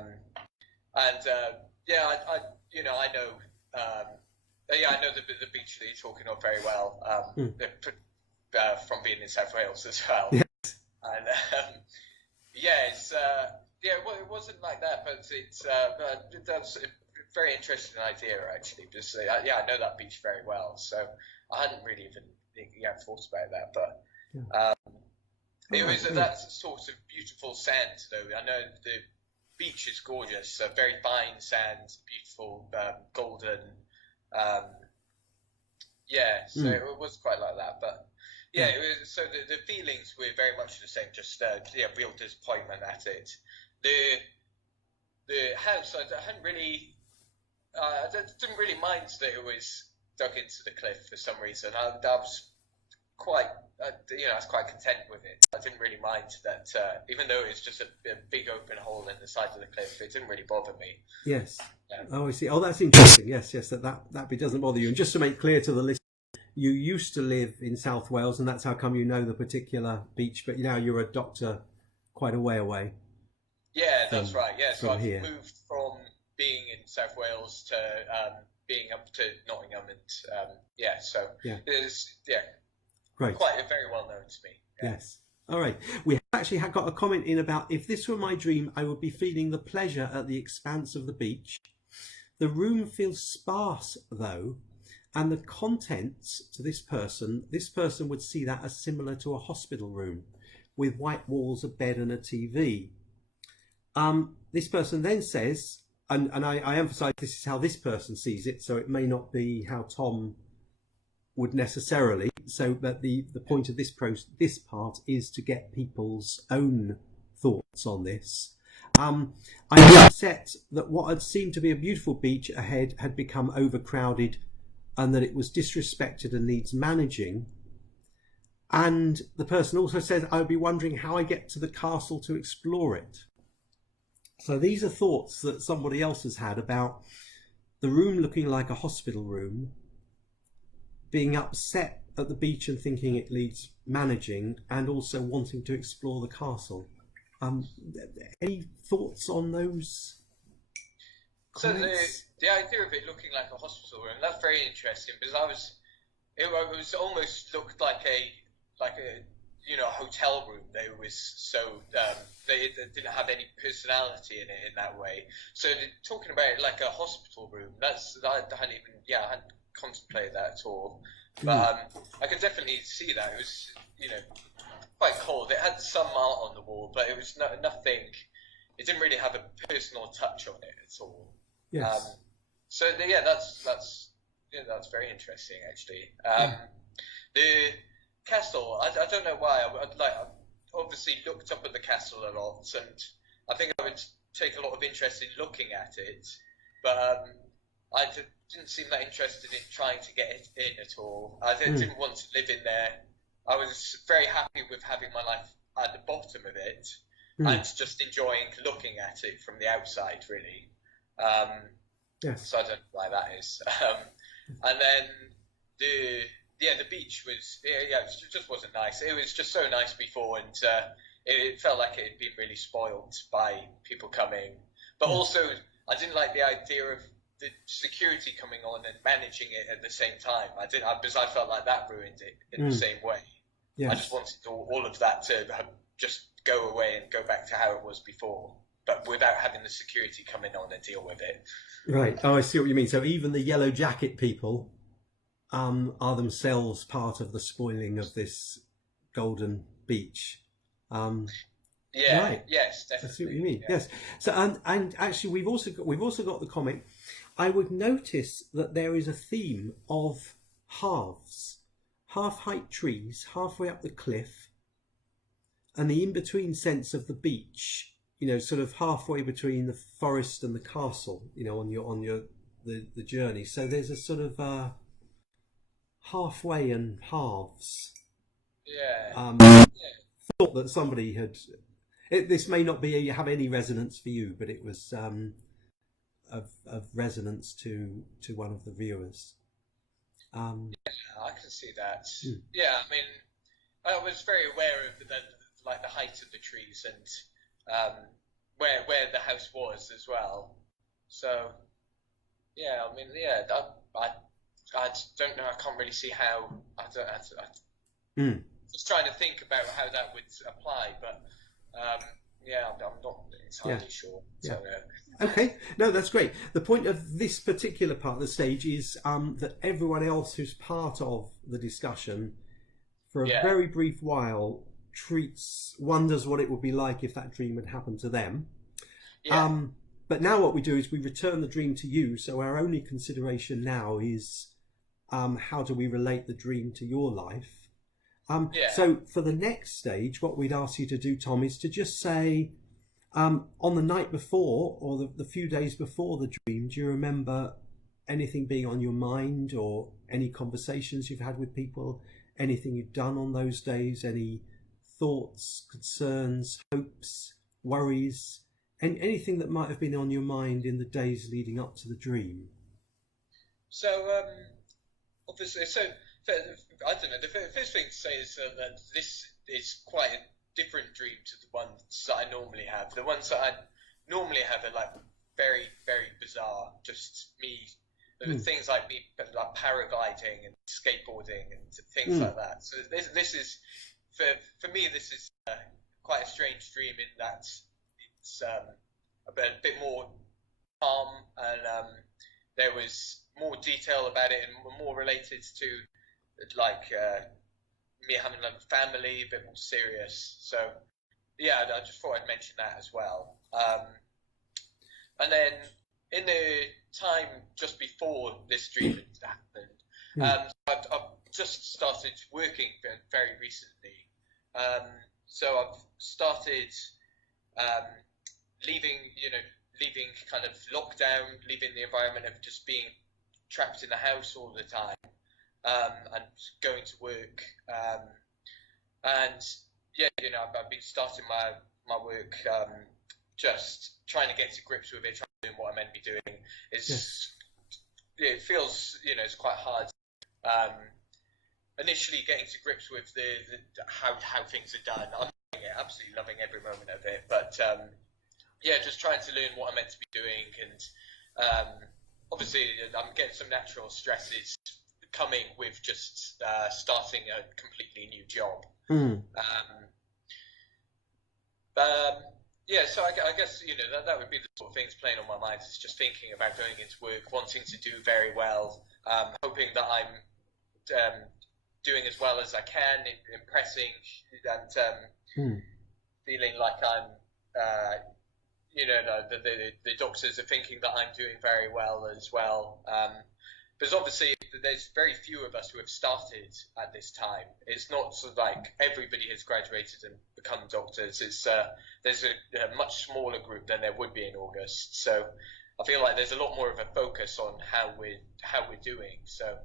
know the beach that you're talking of very well, from being in South Wales as well. Yes. And well, it wasn't like that, but that's a very interesting idea actually. Because I know that beach very well, so I hadn't really even thought about that. But it was that sort of beautiful sand, though. I know the beach is gorgeous, very fine sand, beautiful golden. So it was quite like that, but. Yeah, it was, so the feelings were very much the same, just real disappointment at it. The house, I hadn't really, I didn't really mind that it was dug into the cliff for some reason. I was quite, I was quite content with it. I didn't really mind that, even though it's just a big open hole in the side of the cliff, it didn't really bother me. Yes. Oh, I see. Oh, that's interesting. Yes, that bit doesn't bother you. And just to make clear to the listeners, you used to live in South Wales, and that's how come you know the particular beach. But now you're a doctor, quite a way away. Yeah, that's right. Yeah, so I've here. moved from being in South Wales to being up to Nottingham, and it's great, quite very well known to me. Yeah. Yes. All right. We actually had got a comment in about, if this were my dream, I would be feeling the pleasure at the expanse of the beach. The room feels sparse though. And the contents to this person would see that as similar to a hospital room with white walls, a bed and a TV. This person then says, and I emphasise this is how this person sees it, so it may not be how Tom would necessarily. So that the point of this part is to get people's own thoughts on this. I'm upset that what had seemed to be a beautiful beach ahead had become overcrowded, and that it was disrespected and needs managing. And the person also says, I would be wondering how I get to the castle to explore it. So these are thoughts that somebody else has had about the room looking like a hospital room, being upset at the beach and thinking it needs managing, and also wanting to explore the castle. Any thoughts on those comments? So the idea of it looking like a hospital room, that's very interesting, because it was almost looked like a hotel room. They was so they didn't have any personality in it in that way. So talking about it like a hospital room, I hadn't contemplated that at all. But I could definitely see that. It was quite cold. It had some art on the wall, but it was nothing. It didn't really have a personal touch on it at all. Yes. That's very interesting actually. The castle, I don't know why. I obviously looked up at the castle a lot, and I think I would take a lot of interest in looking at it, but I didn't seem that interested in trying to get it in at all. I didn't want to live in there. I was very happy with having my life at the bottom of it and just enjoying looking at it from the outside, really. Yes. So I don't know why that is. And then the beach was, it just wasn't nice. It was just so nice before, and it felt like it had been really spoiled by people coming. But also, I didn't like the idea of the security coming on and managing it at the same time. Because I felt like that ruined it in the same way. Yes. I just wanted all of that to just go away and go back to how it was before, but without having the security come in on and deal with it. Right. Oh, I see what you mean. So even the yellow jacket people are themselves part of the spoiling of this golden beach. Right. Yes, definitely. I see what you mean. Yeah. Yes. So and actually we've also got the comment. I would notice that there is a theme of halves, half-height trees halfway up the cliff, and the in-between sense of the beach. Sort of halfway between the forest and the castle. On the journey. So there's a sort of halfway and halves. Yeah. Thought that somebody had. This may not have any resonance for you, but it was of resonance to one of the viewers. I can see that. Yeah, I mean, I was very aware of the height of the trees and where the house was as well. So yeah, I mean, I don't know. I can't really see how. Just trying to think about how that would apply, but Yeah, I'm not entirely sure. So, Okay, no, that's great. The point of this particular part of the stage is that everyone else who's part of the discussion, for a very brief while, wonders what it would be like if that dream had happened to them. yeah. But now what we do is we return the dream to you. So our only consideration now is how do we relate the dream to your life? So for the next stage, what we'd ask you to do, Tom, is to just say, on the night before or the few days before the dream, do you remember anything being on your mind or any conversations you've had with people, anything you've done on those days, any thoughts, concerns, hopes, worries, and anything that might have been on your mind in the days leading up to the dream? So, obviously, I don't know. The first thing to say is that this is quite a different dream to the ones that I normally have. The ones that I normally have are like very, very bizarre. Just me, things like me, like paragliding and skateboarding and things like that. So this is for me. This is quite a strange dream in that it's a bit more calm, and there was more detail about it and more related to like me having a family, a bit more serious. So yeah, I just thought I'd mention that as well. And then in the time just before this dream had happened, I've just started working very recently. So I've started leaving kind of lockdown, leaving the environment of just being trapped in the house all the time, and going to work. And yeah, I've been starting my work, just trying to get to grips with it, trying to do what I'm meant to be doing. It feels, it's quite hard. Initially getting to grips with the how things are done. I'm absolutely loving every moment of it, but just trying to learn what I'm meant to be doing, and obviously I'm getting some natural stresses coming with just starting a completely new job. So I guess that would be the sort of things playing on my mind. Is just thinking about going into work, wanting to do very well, hoping that I'm doing as well as I can, impressing, and feeling like I'm the doctors are thinking that I'm doing very well as well. Because obviously there's very few of us who have started at this time. It's not sort of like everybody has graduated and become doctors. It's there's a much smaller group than there would be in August. So I feel like there's a lot more of a focus on how we're doing. So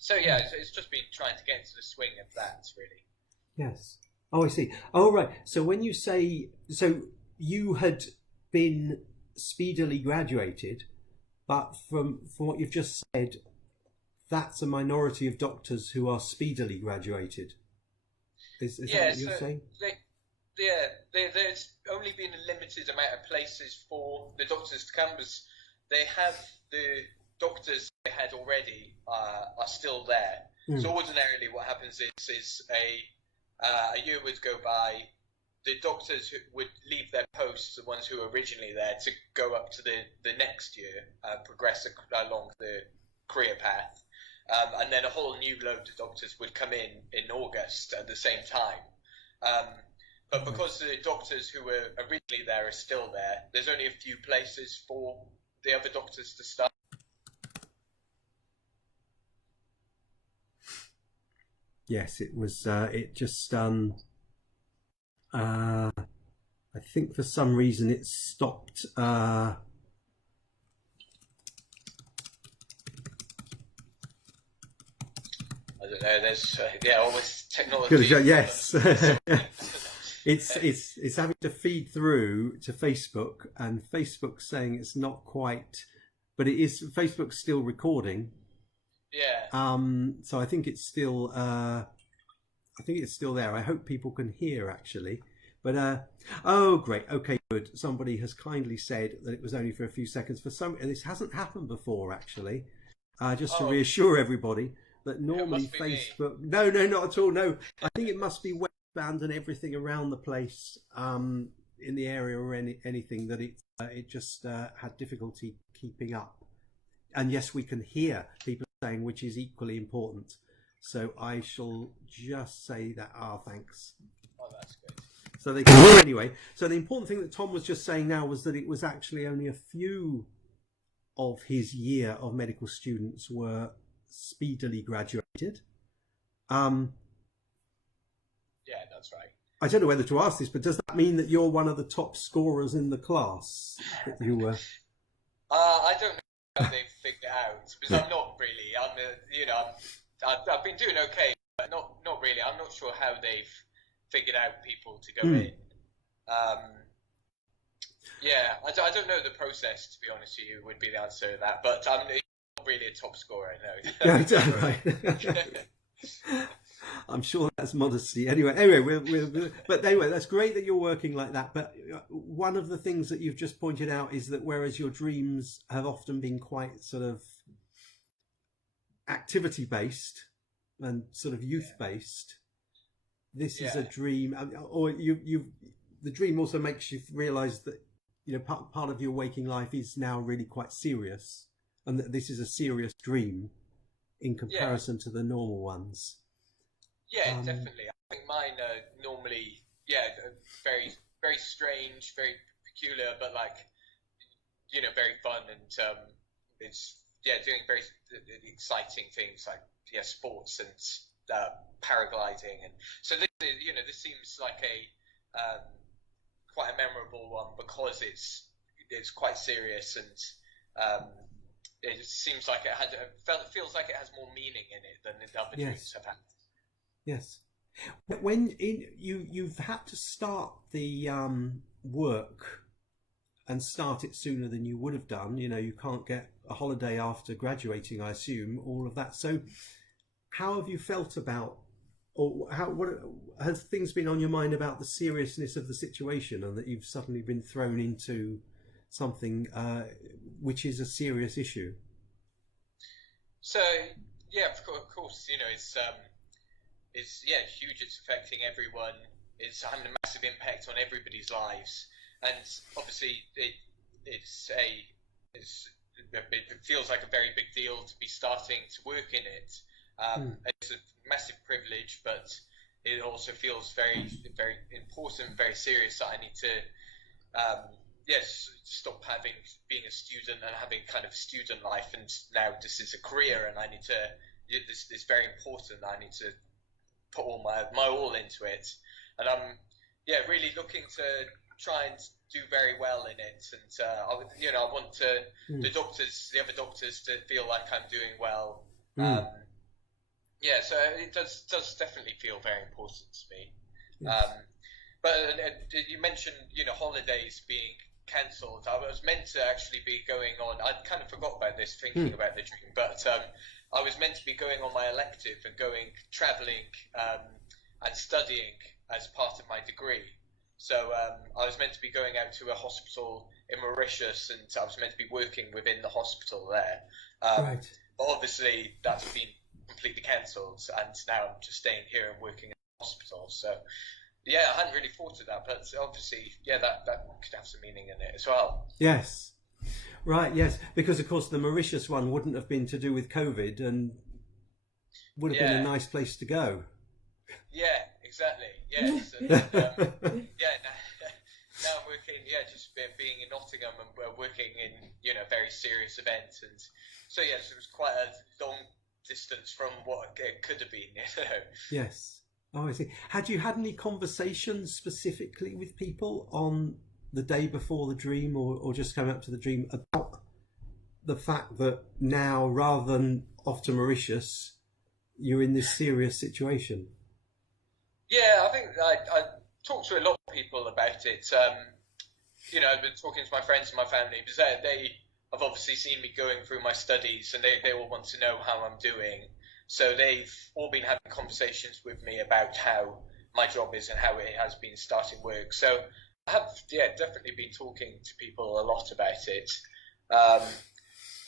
it's just been trying to get into the swing of that, really. Yes. Oh, I see. Oh, right. So when you say, so you had been speedily graduated, but from what you've just said, that's a minority of doctors who are speedily graduated. Is that what you're saying? There's only been a limited amount of places for the doctors to come, because they have the doctors they had already are still there. So ordinarily what happens is a year would go by, the doctors who would leave their posts, the ones who were originally there, to go up to the next year, progress along the career path. And then a whole new load of doctors would come in August at the same time. But because the doctors who were originally there are still there, there's only a few places for the other doctors to start. Yes, it was. It just. I think for some reason it stopped. I don't know. There's always technology. Yes. It's having to feed through to Facebook, and Facebook's saying it's not quite, but it is. Facebook's still recording. Yeah. So I think it's still. I think it's still there. I hope people can hear actually. But oh great, okay, good. Somebody has kindly said that it was only for a few seconds. This hasn't happened before actually. Just to reassure everybody that normally Facebook. No, not at all. No, I think it must be when abandon everything around the place in the area or anything that it just had difficulty keeping up. And yes, we can hear people saying, which is equally important. So I shall just say that, thanks. Oh, that's good. So they can hear anyway. So the important thing that Tom was just saying now was that it was actually only a few of his year of medical students were speedily graduated. Yeah, that's right. I don't know whether to ask this, but does that mean that you're one of the top scorers in the class that you were? I don't know how they've figured it out, because I'm not really. I've been doing okay, but not really. I'm not sure how they've figured out people to go in. Yeah, I don't know the process, to be honest with you, would be the answer to that. But I'm not really a top scorer, no. Right. I'm sure that's modesty. Anyway, but anyway, that's great that you're working like that. But one of the things that you've just pointed out is that whereas your dreams have often been quite sort of activity based and sort of youth based, this is a dream, or the dream also makes you realise that part of your waking life is now really quite serious, and that this is a serious dream in comparison to the normal ones. Yeah, definitely. I think mine are normally, very, very strange, very peculiar, but very fun, and it's doing very exciting things like sports and paragliding, and so this seems like a quite a memorable one because it's quite serious, and it seems like it feels like it has more meaning in it than the other dreams have had. Yes. When you've had to start the work and start it sooner than you would have done. You can't get a holiday after graduating, I assume, all of that. So how have you felt about, or what has things been on your mind about the seriousness of the situation, and that you've suddenly been thrown into something which is a serious issue? So of course, it's huge. It's affecting everyone. It's having a massive impact on everybody's lives, and obviously it feels like a very big deal to be starting to work in it. It's a massive privilege, but it also feels very, very important, very serious that I need to stop being a student and having kind of a student life, and now this is a career, and I need to. This is very important. I need to put all my all into it, and I'm really looking to try and do very well in it, and I want the other doctors to feel like I'm doing well. So it does definitely feel very important to me. Yes. But you mentioned holidays being cancelled. I was meant to actually be going on. I kind of forgot about this thinking about the dream, but I was meant to be going on my elective and traveling and studying as part of my degree. So I was meant to be going out to a hospital in Mauritius, and I was meant to be working within the hospital there. Right. But obviously that's been completely cancelled, and now I'm just staying here and working in the hospital. So I hadn't really thought of that, but obviously that could have some meaning in it as well. Yes. Right, yes, because of course the Mauritius one wouldn't have been to do with COVID, and would have been a nice place to go. Yeah, exactly. Yes. And, now I'm working, just being in Nottingham and working in a very serious event, and so it was quite a long distance from what it could have been. Yes. Oh, I see. Had you had any conversations specifically with people on the day before the dream, or just coming up to the dream, about the fact that now, rather than off to Mauritius, you're in this serious situation? Yeah, I think I talked to a lot of people about it. I've been talking to my friends and my family, because they have obviously seen me going through my studies, and they all want to know how I'm doing. So they've all been having conversations with me about how my job is and how it has been starting work. So I have, definitely been talking to people a lot about it.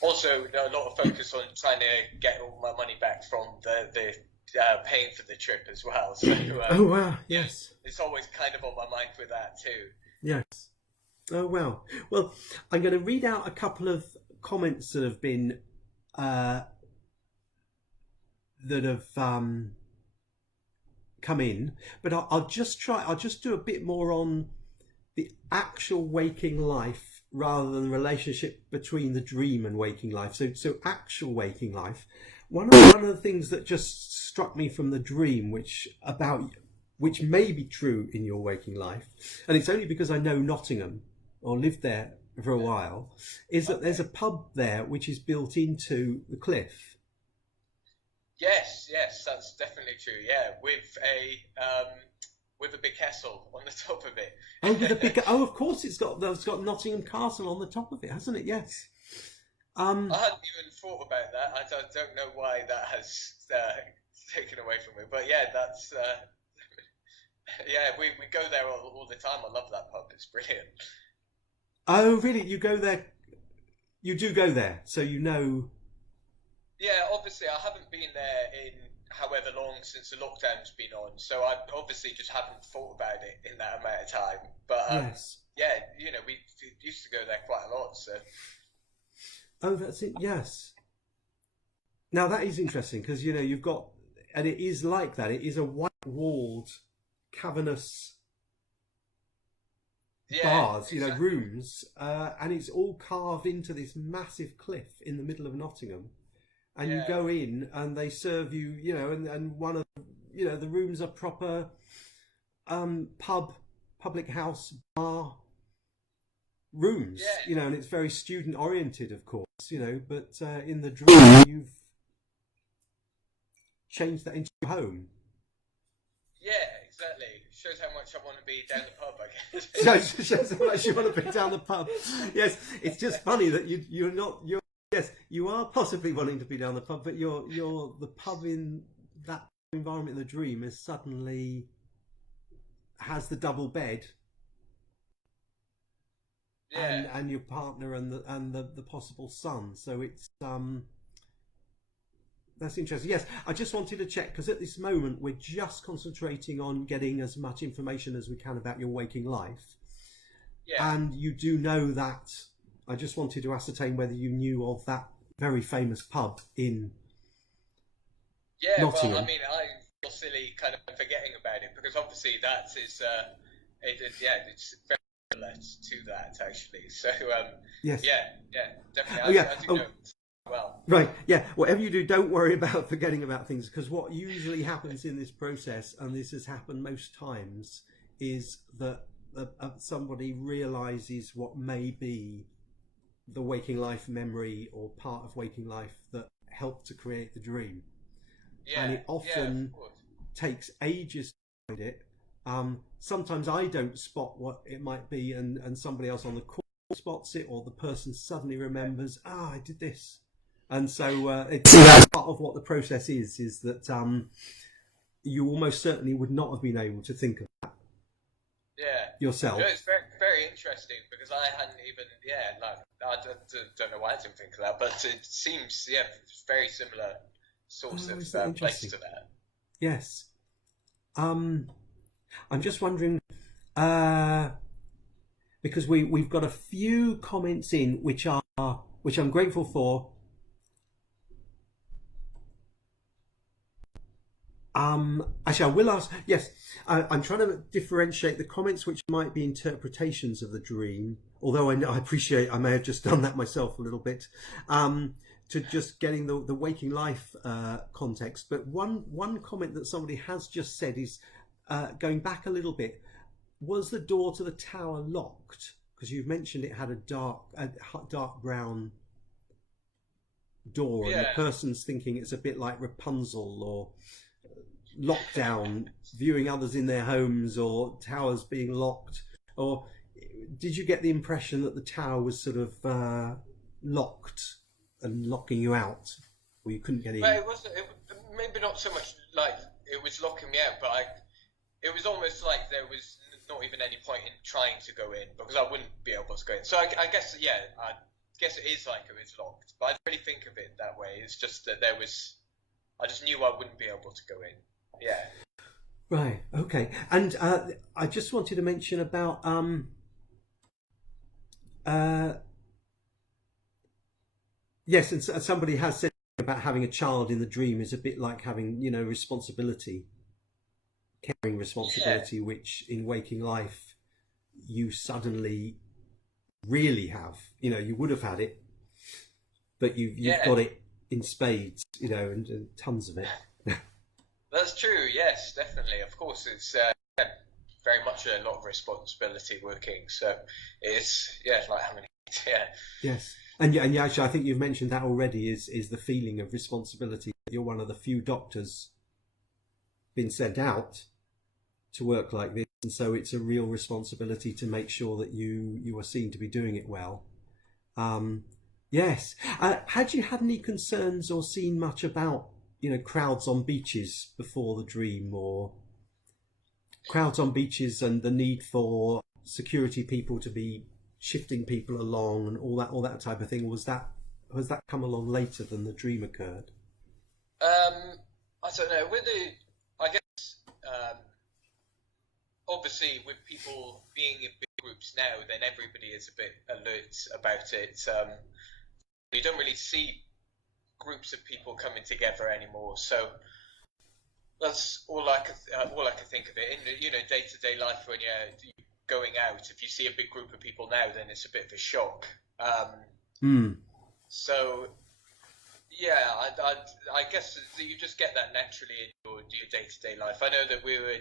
Also, a lot of focus on trying to get all my money back from the paying for the trip as well. So Oh wow, yes. it's always kind of on my mind with that too. Yes. Oh wow. Well, I'm going to read out a couple of comments that have been come in, but I'll just do a bit more on the actual waking life rather than the relationship between the dream and waking life. So actual waking life. One of the things that just struck me from the dream, which may be true in your waking life, and it's only because I know Nottingham or lived there for a while, is that there's a pub there which is built into the cliff. Yes, that's definitely true. Yeah, with a big castle on the top of it. Oh, with a big. Oh, of course, it's got Nottingham Castle on the top of it, hasn't it? Yes. I hadn't even thought about that. I don't know why that has taken away from me, but yeah, that's yeah. We go there all the time. I love that pub. It's brilliant. Oh, really? You go there? You do go there, so you know. Yeah, obviously I haven't been there in however long since the lockdown's been on, so I obviously just haven't thought about it in that amount of time. But yes. Yeah, we used to go there quite a lot. So. Oh, that's it. Yes. Now that is interesting because you've got, and it is like that. It is a white-walled, cavernous bars, exactly. Rooms, and it's all carved into this massive cliff in the middle of Nottingham. And you go in, and they serve you, and one of, the rooms are proper public house, bar rooms, and it's very student oriented, of course, but in the dream you've changed that into your home. Yeah, exactly. Shows how much I want to be down the pub, I guess. shows how much you want to be down the pub. Yes, it's just funny that you're not. Yes, you are possibly wanting to be down the pub, but the pub in that environment in the dream is suddenly has the double bed, and your partner and the possible son. So it's that's interesting. Yes, I just wanted to check because at this moment we're just concentrating on getting as much information as we can about your waking life, and you do know that. I just wanted to ascertain whether you knew of that very famous pub in Nottingham. Well, I mean, I feel silly kind of forgetting about it because obviously that is, it's very similar to that actually. So, yes. Yeah, definitely. I do know well. Right, yeah. Whatever you do, don't worry about forgetting about things because what usually happens in this process, and this has happened most times, is that somebody realises what may be the waking life memory or part of waking life that helped to create the dream. And it often takes ages to find it. Sometimes I don't spot what it might be and somebody else on the call spots it, or the person suddenly remembers, I did this. And so it's part of what the process is that you almost certainly would not have been able to think of that yourself. It's very, very interesting because I hadn't even, I don't know why I didn't think of that, but it seems, very similar sorts of place to that. Yes. I'm just wondering, because we've got a few comments in which I'm grateful for. Actually, I will ask. Yes, I'm trying to differentiate the comments which might be interpretations of the dream. Although I appreciate I may have just done that myself a little bit, to just getting the waking life context. But one comment that somebody has just said is going back a little bit. Was the door to the tower locked? Because you've mentioned it had a dark brown door, and the person's thinking it's a bit like Rapunzel or lockdown, viewing others in their homes, or towers being locked. Or did you get the impression that the tower was sort of locked and locking you out, or you couldn't get in? Well, it maybe not so much like it was locking me out, but it was almost like there was not even any point in trying to go in because I wouldn't be able to go in. So I guess, I guess it is like it was locked, but I don't really think of it that way. It's just that there was I just knew I wouldn't be able to go in. Yeah. Right. Okay. And I just wanted to mention about yes, and somebody has said about having a child in the dream is a bit like having, responsibility, carrying responsibility, which in waking life you suddenly really have. You would have had it, but you've got it in spades, and tons of it. That's true. Yes, definitely. Of course, it's very much a lot of responsibility working. So it's like having Yes, and actually, I think you've mentioned that already. Is the feeling of responsibility? You're one of the few doctors been sent out to work like this, and so it's a real responsibility to make sure that you are seen to be doing it well. Yes. Had you had any concerns or seen much about crowds on beaches before the dream, or crowds on beaches and the need for security people to be shifting people along and all that type of thing? Was that come along later than the dream occurred? I don't know. I guess obviously with people being in big groups now, then everybody is a bit alert about it. You don't really see groups of people coming together anymore, so that's all I can think of it. In day-to-day life, when you're going out, if you see a big group of people now, then it's a bit of a shock. So yeah, I guess you just get that naturally in your day-to-day life. I know that we were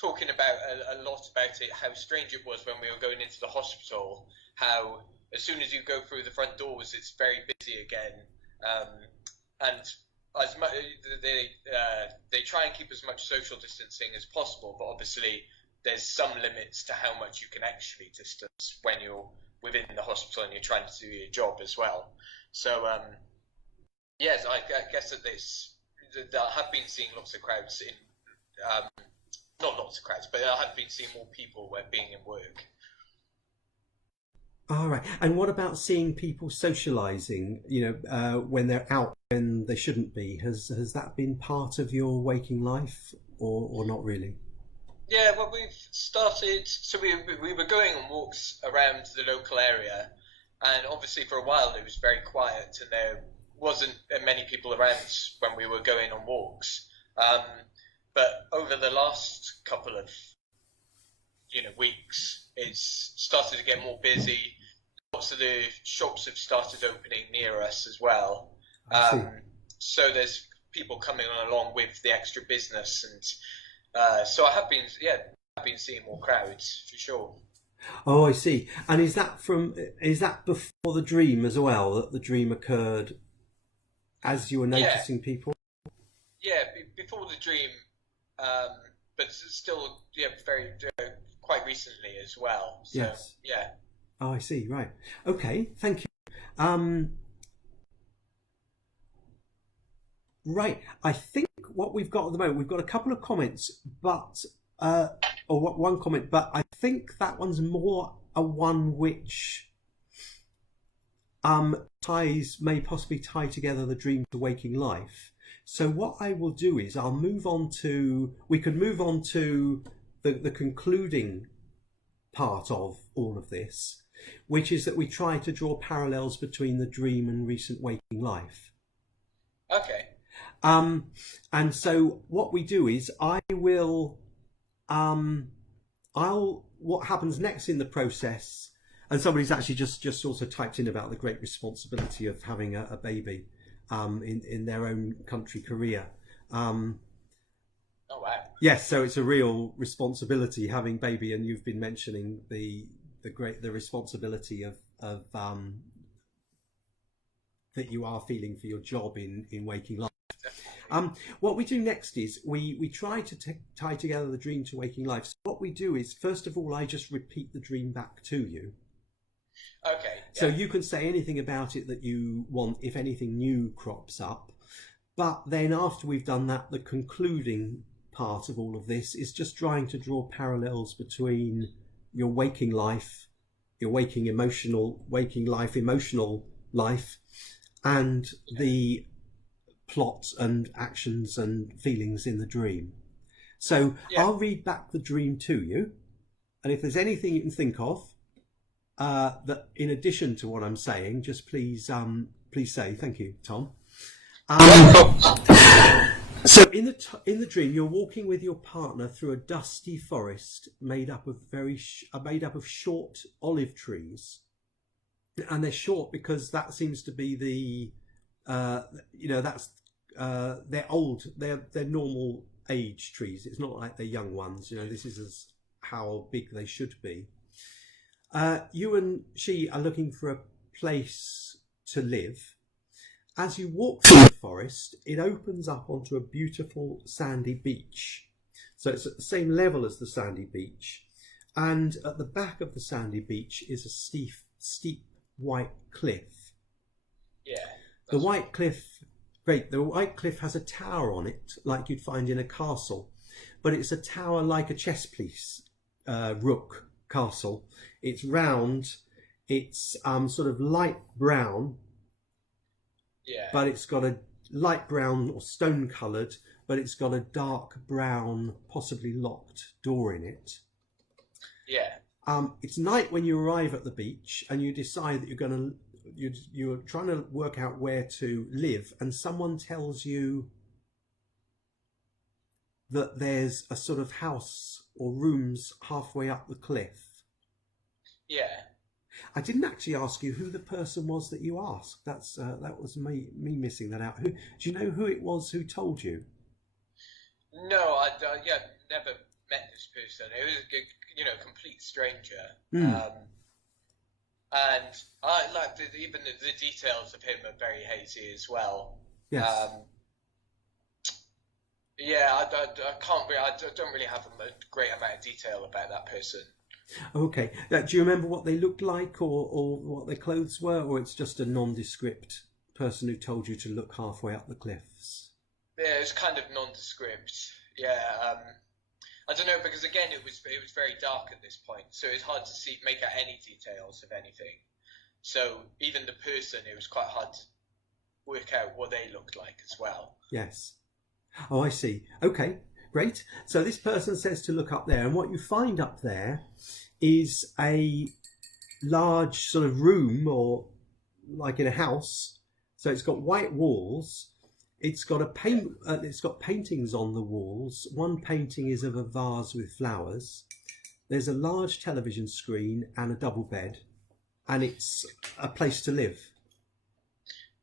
talking about a lot about it, how strange it was when we were going into the hospital, how as soon as you go through the front doors, it's very busy again. And as much they try and keep as much social distancing as possible, but obviously there's some limits to how much you can actually distance when you're within the hospital and you're trying to do your job as well. So yes, I guess that I have been seeing lots of crowds in, not lots of crowds, but I have been seeing more people being in work. All right. And what about seeing people socialising, when they're out when they shouldn't be? Has that been part of your waking life, or not really? Yeah, well, we've started. So we were going on walks around the local area, and obviously for a while it was very quiet, and there wasn't many people around when we were going on walks. But over the last couple of weeks, it's started to get more busy. Lots of the shops have started opening near us as well. So there's people coming along with the extra business, and so I have been seeing more crowds for sure. Oh, I see. And is that before the dream as well? That the dream occurred as you were noticing people? Yeah, before the dream, but still, very quite recently as well. So, yes. Yeah. Oh, I see. Right. Okay. Thank you. Right. I think what we've got at the moment, we've got a couple of comments, but one comment, but I think that one's more a one which may possibly tie together the dream to waking life. So what I will do is we could move on to the concluding part of all of this, which is that we try to draw parallels between the dream and recent waking life. Okay. And so what we do is what happens next in the process, and somebody's actually just also typed in about the great responsibility of having a baby in their own country, Korea. Oh wow. Yes, so it's a real responsibility having baby, and you've been mentioning the responsibility of that you are feeling for your job in waking life. What we do next is we try to tie together the dream to waking life. So what we do is, first of all, I just repeat the dream back to you. Okay. So you can say anything about it that you want, if anything new crops up. But then after we've done that, the concluding part of all of this is just trying to draw parallels between your waking life, your emotional life, and the plot and actions and feelings in the dream. So I'll read back the dream to you, and if there's anything you can think of that in addition to what I'm saying, just please say. Thank you, Tom. So in the dream, you're walking with your partner through a dusty forest made up of short olive trees, and they're short because that seems to be the they're old, they're normal age trees. It's not like they're young ones. This is how big they should be. You and she are looking for a place to live. As you walk through the forest, it opens up onto a beautiful sandy beach. So it's at the same level as the sandy beach. And at the back of the sandy beach is a steep white cliff. Yeah. The white cliff has a tower on it, like you'd find in a castle. But it's a tower like a chess piece, rook castle. It's round. It's sort of light brown. Yeah. But it's got a light brown or stone coloured, but it's got a dark brown, possibly locked door in it. Yeah. It's night when you arrive at the beach, and you decide that you're trying to work out where to live, and someone tells you that there's a sort of house or rooms halfway up the cliff. Yeah. I didn't actually ask you who the person was that you asked. That was me missing that out. Do you know who it was who told you? No, I never met this person. It was a complete stranger. And I like even the details of him are very hazy as well. Yes. I don't really have a great amount of detail about that person. Okay. Do you remember what they looked like, or what their clothes were, or it's just a nondescript person who told you to look halfway up the cliffs? Yeah, it was kind of nondescript. Yeah. I don't know, because again, it was very dark at this point, so it's hard to make out any details of anything. So even the person, it was quite hard to work out what they looked like as well. Yes. Oh, I see. Okay, great. So this person says to look up there, and what you find up there is a large sort of room, or like in a house. So it's got white walls. It's got it's got paintings on the walls. One painting is of a vase with flowers. There's a large television screen and a double bed, and it's a place to live.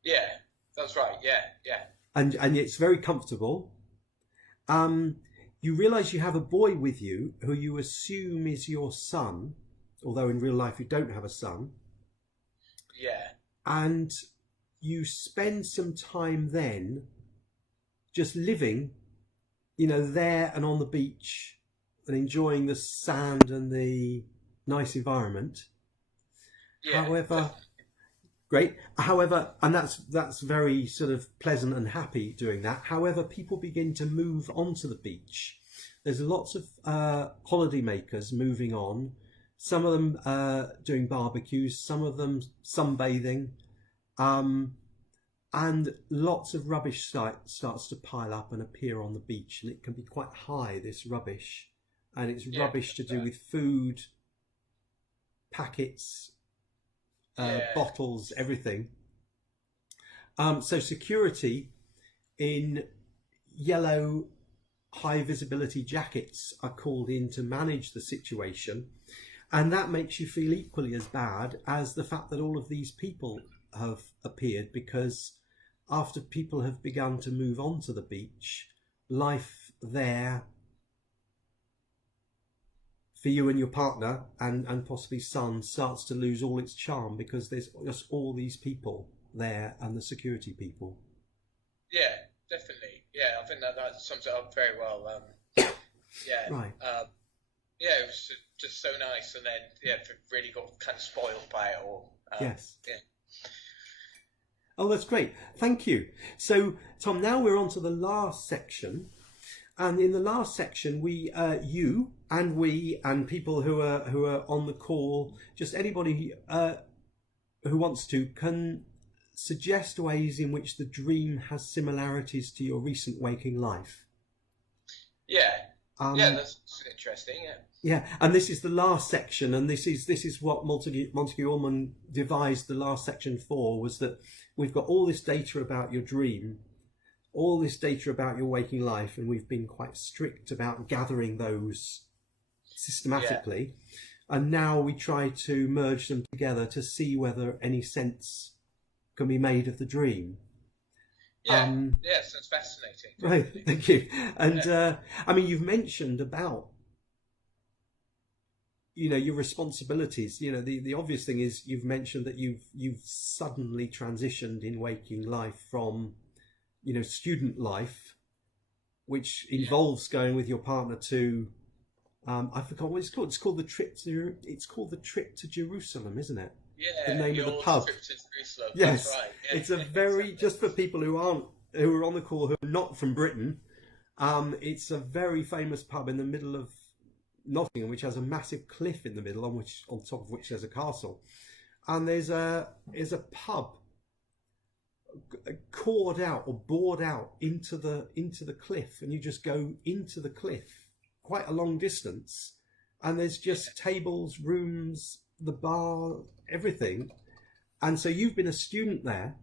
Yeah, that's right. Yeah. And it's very comfortable. You realise you have a boy with you who you assume is your son, although in real life you don't have a son. Yeah. And you spend some time then just living, there and on the beach and enjoying the sand and the nice environment. Yeah. However, and that's very sort of pleasant and happy doing that. However, people begin to move onto the beach. There's lots of holidaymakers moving on. Some of them doing barbecues, some of them sunbathing, and lots of rubbish starts to pile up and appear on the beach, and it can be quite high, this rubbish, and it's rubbish to do with food, packets, bottles, everything. So security in yellow high visibility jackets are called in to manage the situation, and that makes you feel equally as bad as the fact that all of these people have appeared, because after people have begun to move on to the beach, life there for you and your partner and possibly son starts to lose all its charm, because there's just all these people there and the security people. Yeah, definitely. Yeah, I think that sums it up very well. Right. It was just so nice, and then really got kind of spoiled by it all. Yes. Yeah. Oh, that's great. Thank you. So, Tom, now we're on to the last section. And in the last section, you and people who are on the call, just anybody who wants to, can suggest ways in which the dream has similarities to your recent waking life. Yeah, that's interesting. Yeah, and this is the last section, and this is what Montague-Ullman devised the last section for, was that we've got all this data about your dream, all this data about your waking life, and we've been quite strict about gathering those systematically. And now we try to merge them together to see whether any sense can be made of the dream. Sounds fascinating. Right, thank you. And I mean, you've mentioned about, your responsibilities. The obvious thing is you've mentioned that you've suddenly transitioned in waking life from, student life, which involves going with your partner to, I forgot what it's called. It's called the trip to Jerusalem, isn't it? Yeah, the name of the pub. Trip to Jerusalem. Yes, that's right. Yeah. It's a very, just for people who are on the call who are not from Britain, it's a very famous pub in the middle of Nottingham, which has a massive cliff in the middle, on top of which there's a castle, and there's a pub cored out or bored out into the cliff, and you just go into the cliff quite a long distance, and there's just tables, rooms, the bar, everything. And so you've been a student there,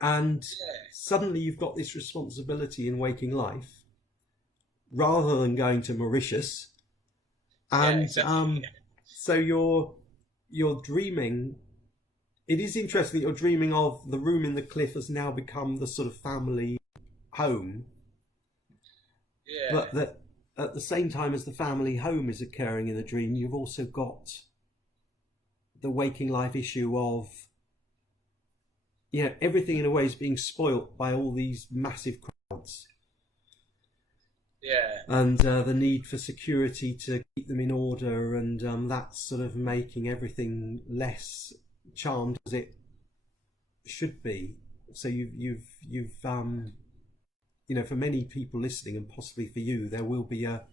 and suddenly you've got this responsibility in waking life rather than going to Mauritius. And so you're dreaming. It is interesting that you're dreaming of the room in the cliff has now become the sort of family home. Yeah. But that at the same time as the family home is occurring in the dream, you've also got the waking life issue of, everything in a way is being spoilt by all these massive crowds. Yeah. And the need for security to keep them in order, and that's sort of making everything less charmed as it should be. So you've for many people listening, and possibly for you, there will be a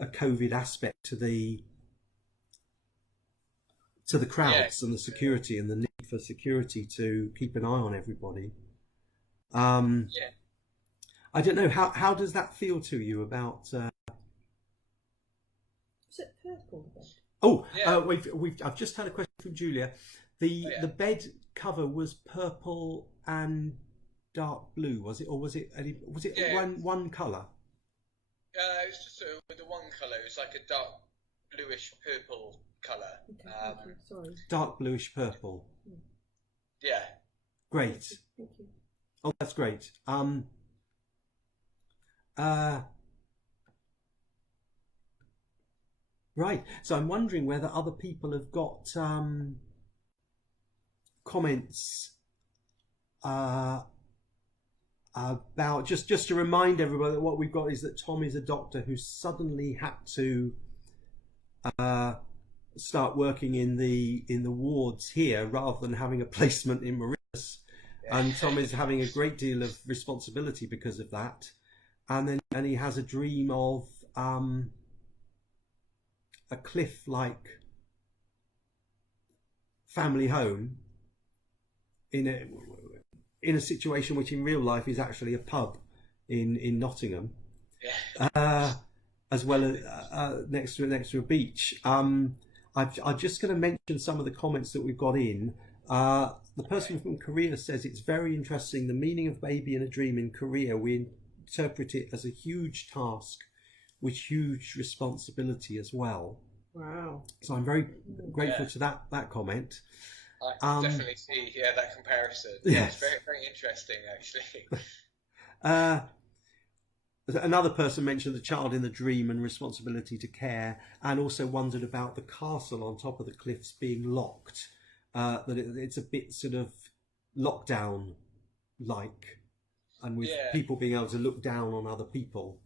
COVID aspect to the crowds and the security and the need for security to keep an eye on everybody. I don't know, how does that feel to you about? Was it purple? I've just had a question from Julia. The bed cover was purple and dark blue, was it, or was it one colour? It was just with the one colour. It was like a dark bluish purple colour. Okay, sorry. Dark bluish purple. Yeah. Great. Thank you. Oh, that's great. Right. So I'm wondering whether other people have got comments about, just to remind everybody that what we've got is that Tom is a doctor who suddenly had to start working in the wards here rather than having a placement in Mauritius, and Tom is having a great deal of responsibility because of that, and he has a dream of a cliff-like family home in a situation which in real life is actually a pub in Nottingham, as well as next to a beach. I'm just going to mention some of the comments that we've got in. The person from Korea says it's very interesting. The meaning of baby in a dream in Korea, we interpret it as a huge task with huge responsibility as well. Wow. So I'm very grateful to that comment. I definitely see that comparison. Yes. It's very, very interesting, actually. Another person mentioned the child in the dream and responsibility to care, and also wondered about the castle on top of the cliffs being locked, that it's a bit sort of lockdown-like, and with people being able to look down on other people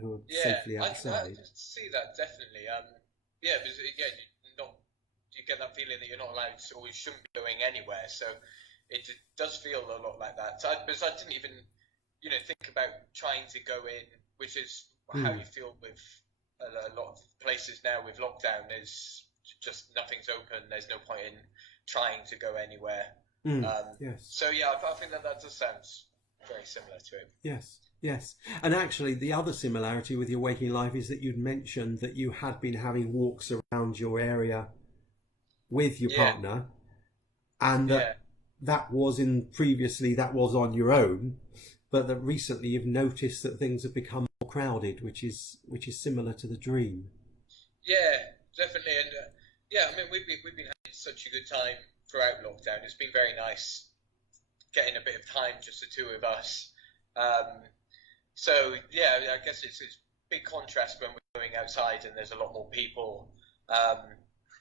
who are safely outside. I see that, definitely. Because, you get that feeling that you're not allowed to, or you shouldn't be going anywhere, so it does feel a lot like that. Because I didn't even think about trying to go in, which is how you feel with a lot of places now with lockdown. Is just nothing's open. There's no point in trying to go anywhere. Yes. So yeah, I think that does sound very similar to it. Yes. Yes. And actually, the other similarity with your waking life is that you'd mentioned that you had been having walks around your area with your partner, and that was previously that was on your own, but that recently you've noticed that things have become more crowded, which is similar to the dream. Yeah, definitely, and I mean we've been having such a good time throughout lockdown. It's been very nice getting a bit of time, just the two of us. So yeah, I guess it's big contrast when we're going outside and there's a lot more people.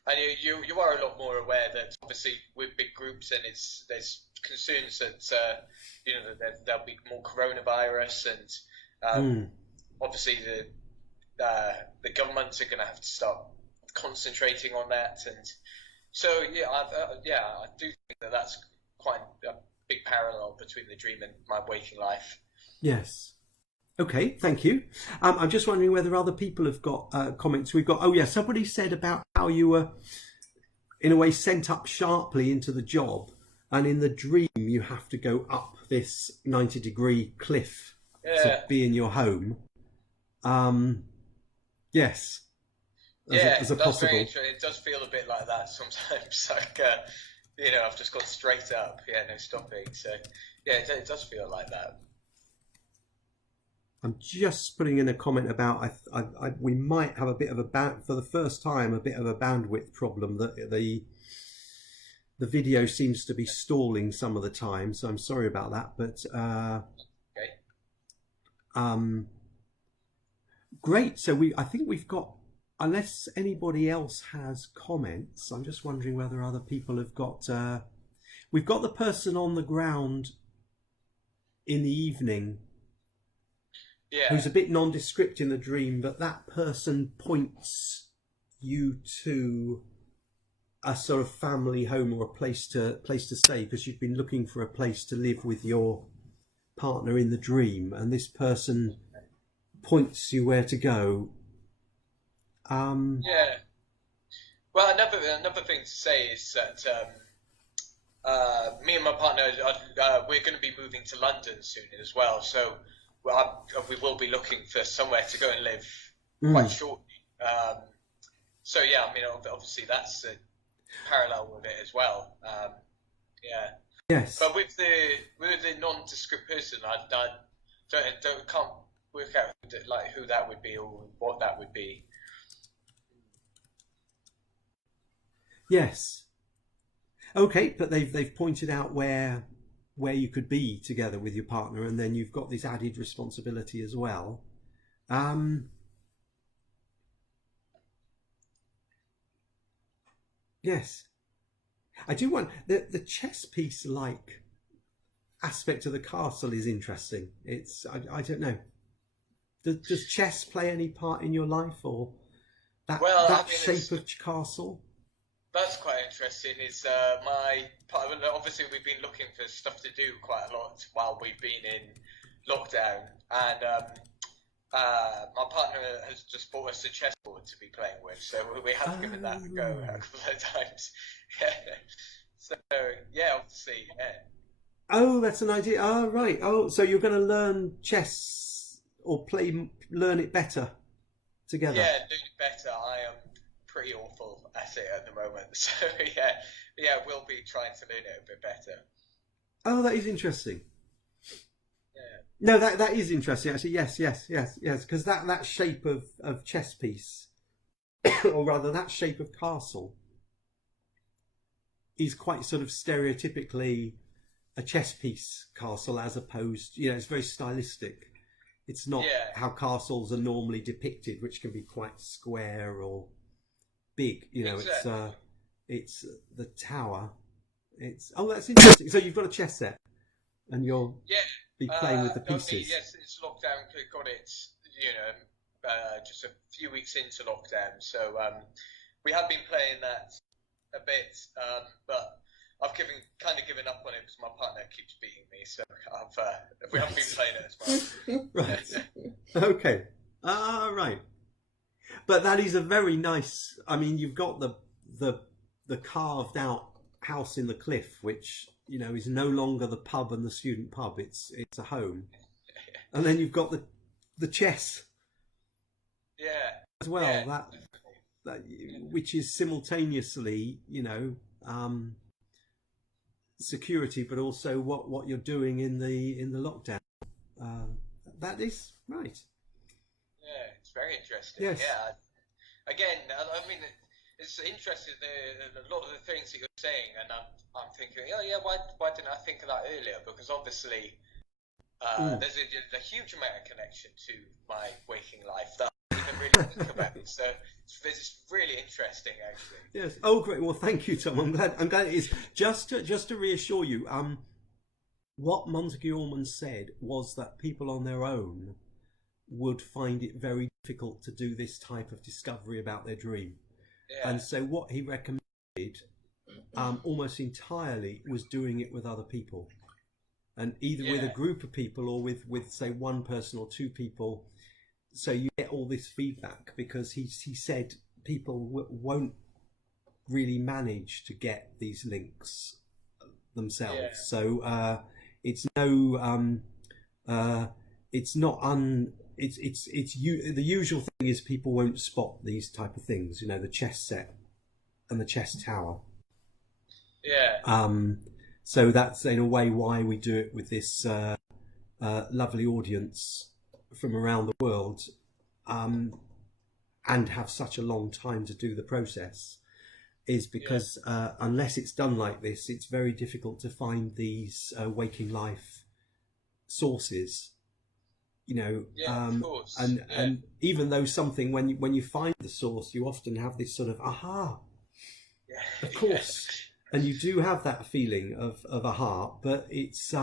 And you are a lot more aware that obviously with big groups and there's concerns that there'll be more coronavirus, and obviously the governments are going to have to start concentrating on that, and so I do think that that's quite a big parallel between the dream and my waking life. Yes. Okay, thank you. I'm just wondering whether other people have got comments. We've got, somebody said about how you were, in a way, sent up sharply into the job, and in the dream you have to go up this 90-degree cliff to be in your home. Yes. As a that's possible. very interesting. It does feel a bit like that sometimes. Like, I've just gone straight up. Yeah, no stopping. So, yeah, it does feel like that. I'm just putting in a comment about we might have a bit of for the first time, a bit of a bandwidth problem, that the video seems to be stalling some of the time. So I'm sorry about that, but great. So I think we've got, unless anybody else has comments, I'm just wondering whether other people have got. We've got the person on the ground in the evening. Yeah. Who's a bit nondescript in the dream, but that person points you to a sort of family home or a place to stay, because you've been looking for a place to live with your partner in the dream, and this person points you where to go. Yeah. Well, another thing to say is that me and my partner we're going to be moving to London soon as well, so. We will be looking for somewhere to go and live quite shortly. So yeah, I mean, obviously that's a parallel with it as well. Yes. But with the nondescript person, I can't work out who that would be or what that would be. Yes. Okay, but they've pointed out where you could be together with your partner, and then you've got this added responsibility as well. Yes, I do want the chess piece like aspect of the castle is interesting. It's I don't know. Does chess play any part in your life, or that shape of castle? That's quite interesting. Is my part of it, obviously we've been looking for stuff to do quite a lot while we've been in lockdown, and my partner has just bought us a chessboard to be playing with, so we have given that a go a couple of times. So yeah, obviously, yeah. Oh, that's an idea. Oh, right. Oh, so you're going to learn chess or learn it better together. Yeah, learn it better. I am pretty awful at it at the moment, so yeah, we'll be trying to learn it a bit better. Oh, that is interesting. Yeah. No, that is interesting actually. Yes, because that shape of chess piece, or rather that shape of castle, is quite sort of stereotypically a chess piece castle, as opposed, it's very stylistic. It's not how castles are normally depicted, which can be quite square or big, exactly. It's the tower. That's interesting. So you've got a chess set, and you'll be playing with the pieces. Since lockdown got it, just a few weeks into lockdown. So we have been playing that a bit, but I've given up on it because my partner keeps beating me. So we haven't been playing it as well. Right. Okay. Right. But that is a very nice. I mean, you've got the carved out house in the cliff, which is no longer the pub and the student pub. It's a home, and then you've got the chess as well. Yeah. That which is simultaneously security, but also what you're doing in the lockdown. That is right. Yeah, it's very interesting. Yes. Yeah. Again, I mean, it's interesting a lot of the things that you're saying, and I'm thinking, oh yeah, why didn't I think of that earlier? Because obviously, there's a huge amount of connection to my waking life that I didn't even really think about. So it's really interesting, actually. Yes. Oh, great. Well, thank you, Tom. I'm glad it is. Just to reassure you, what Montague Allman said was that people on their own would find it very difficult to do this type of discovery about their dream. Yeah. And so what he recommended almost entirely was doing it with other people, and either with a group of people or with say one person or two people, so you get all this feedback, because he said people won't really manage to get these links themselves. So it's no it's not the usual thing is people won't spot these type of things, the chess set and the chess tower. So that's in a way why we do it with this lovely audience from around the world, and have such a long time to do the process, is because unless it's done like this, it's very difficult to find these waking life sources. Of course. And even though something, when you find the source, you often have this sort of aha, of course, and you do have that feeling of aha, but it's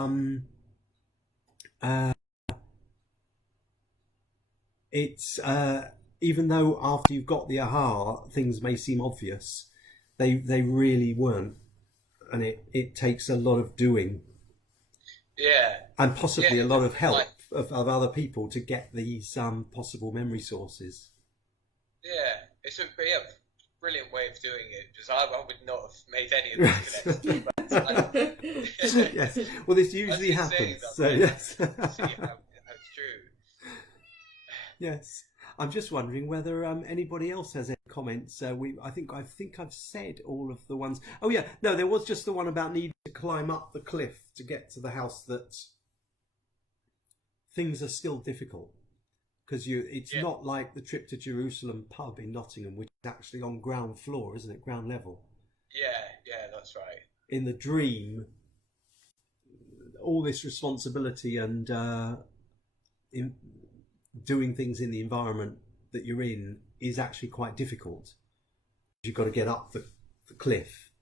even though after you've got the aha, things may seem obvious, they really weren't, and it takes a lot of doing, and possibly a lot of help of other people to get these possible memory sources. It's a brilliant way of doing it, because I would not have made any of these connections. Yes. Well, this usually happens. So yes. See how it's true. Yes. I'm just wondering whether anybody else has any comments. I think I've said all of the ones. Oh yeah, no, there was just the one about needing to climb up the cliff to get to the house, that things are still difficult, because it's not like the trip to Jerusalem pub in Nottingham, which is actually on ground floor, isn't it? Ground level. Yeah, that's right. In the dream, all this responsibility and in doing things in the environment that you're in is actually quite difficult. You've got to get up the cliff.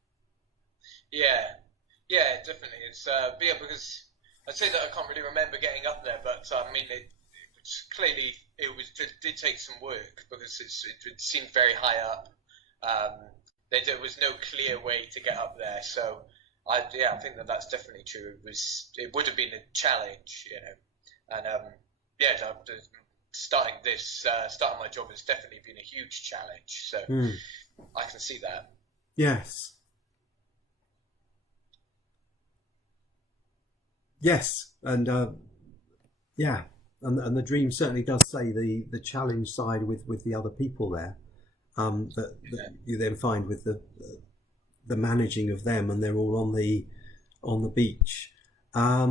Yeah, definitely. It's because I'd say that I can't really remember getting up there, but I mean, it did take some work, because it seemed very high up. There was no clear way to get up there, so I think that's definitely true. It would have been a challenge, and starting my job has definitely been a huge challenge. So I can see that. Yes. Yes, and and the dream certainly does say the challenge side with the other people there, that you then find with the managing of them, and they're all on the beach. I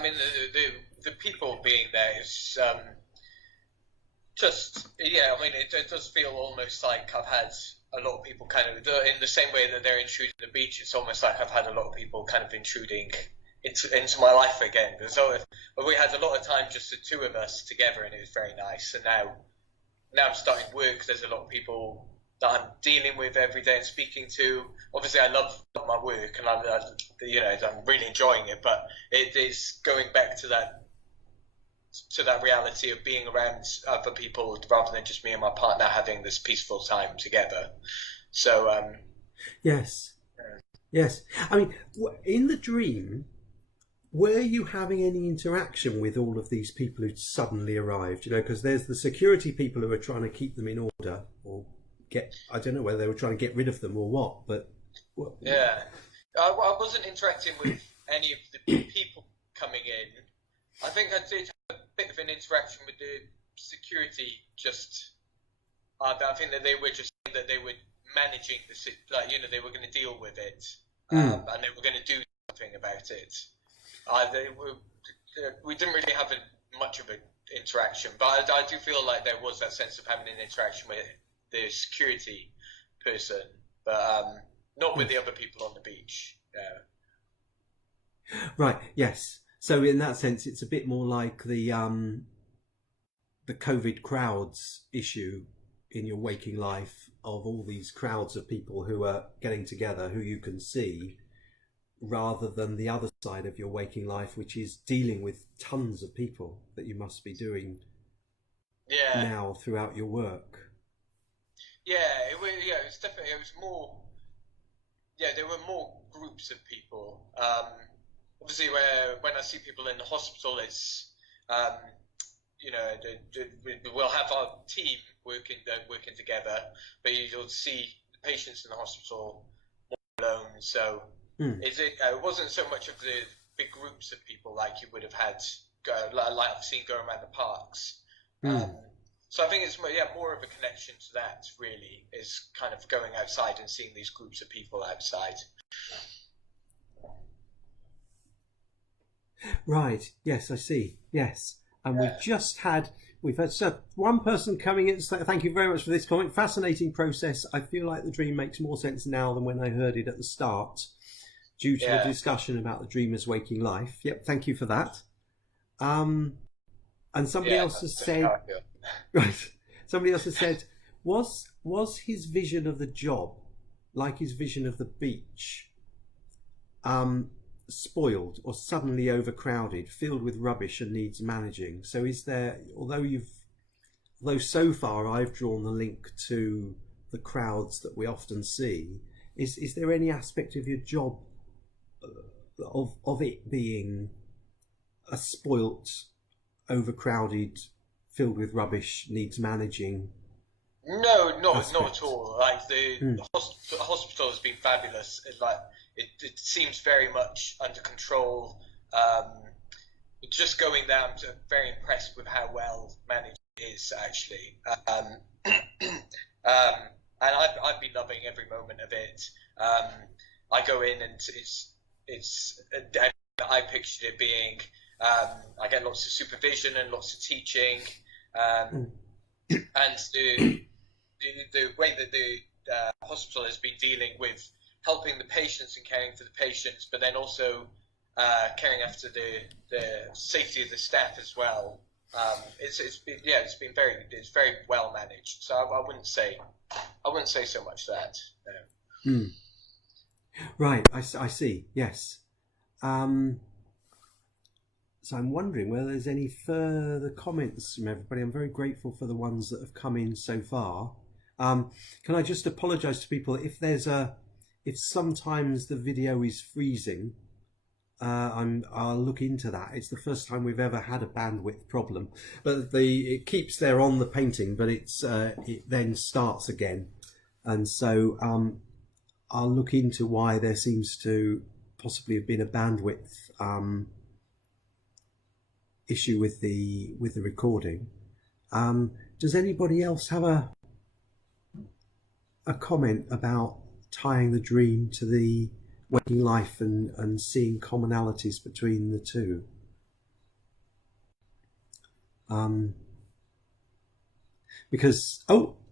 mean the people being there is I mean it does feel almost like I've had a lot of people kind of, in the same way that they're intruding on the beach, it's almost like I've had a lot of people kind of intruding into my life again. So we had a lot of time just the two of us together, and it was very nice. And now I'm starting work, there's a lot of people that I'm dealing with every day and speaking to. Obviously, I love my work, and I'm really enjoying it. But it is going back to that reality of being around other people rather than just me and my partner having this peaceful time together. So yes. I mean, in the dream, were you having any interaction with all of these people who suddenly arrived? You know, because there's the security people who are trying to keep them in order, or I don't know whether they were trying to get rid of them or what, but... Yeah. I wasn't interacting with any of the people coming in. I think I did have a bit of an interaction with the security, just... I think that they were just saying that they were managing they were going to deal with it, and they were going to do something about it. We didn't really have much of an interaction, but I do feel like there was that sense of having an interaction with the security person, but not with the other people on the beach. Right. Yes. So in that sense, it's a bit more like the COVID crowds issue in your waking life, of all these crowds of people who are getting together, who you can see, rather than the other side of your waking life, which is dealing with tons of people that you must be doing now throughout your work. It was definitely, it was more, there were more groups of people. Obviously, when I see people in the hospital, it's, we'll have our team working together, but you'll see the patients in the hospital more alone. So it wasn't so much of the big groups of people like you would have had, like I've seen go around the parks. So I think it's more of a connection to that, really, is kind of going outside and seeing these groups of people outside. Right. Yes, I see. Yes. And we've had one person coming in. So thank you very much for this comment. Fascinating process. I feel like the dream makes more sense now than when I heard it at the start, due to the discussion about the dreamer's waking life. Yep. Thank you for that. And somebody else has said, right. Somebody else has said, was his vision of the job like his vision of the beach? Spoiled or suddenly overcrowded, filled with rubbish and needs managing. So is there, although so far I've drawn the link to the crowds that we often see, is there any aspect of your job of it being a spoilt, overcrowded, filled with rubbish, needs managing? No, not at all. Like the hospital has been fabulous. It seems very much under control. Just going there, I'm very impressed with how well managed it is, actually. And I've been loving every moment of it. I go in and I pictured it being, I get lots of supervision and lots of teaching, and the way that the hospital has been dealing with helping the patients and caring for the patients, but then also caring after the safety of the staff as well. It's been very well managed. So I wouldn't say so much that. No. Right, I see. Yes. So I'm wondering whether there's any further comments from everybody. I'm very grateful for the ones that have come in so far. Can I just apologise to people if sometimes the video is freezing? I'll look into that. It's the first time we've ever had a bandwidth problem, but it keeps there on the painting, but it then starts again, and so I'll look into why there seems to possibly have been a bandwidth issue with the recording. Does anybody else have a comment about tying the dream to the waking life and seeing commonalities between the two? Because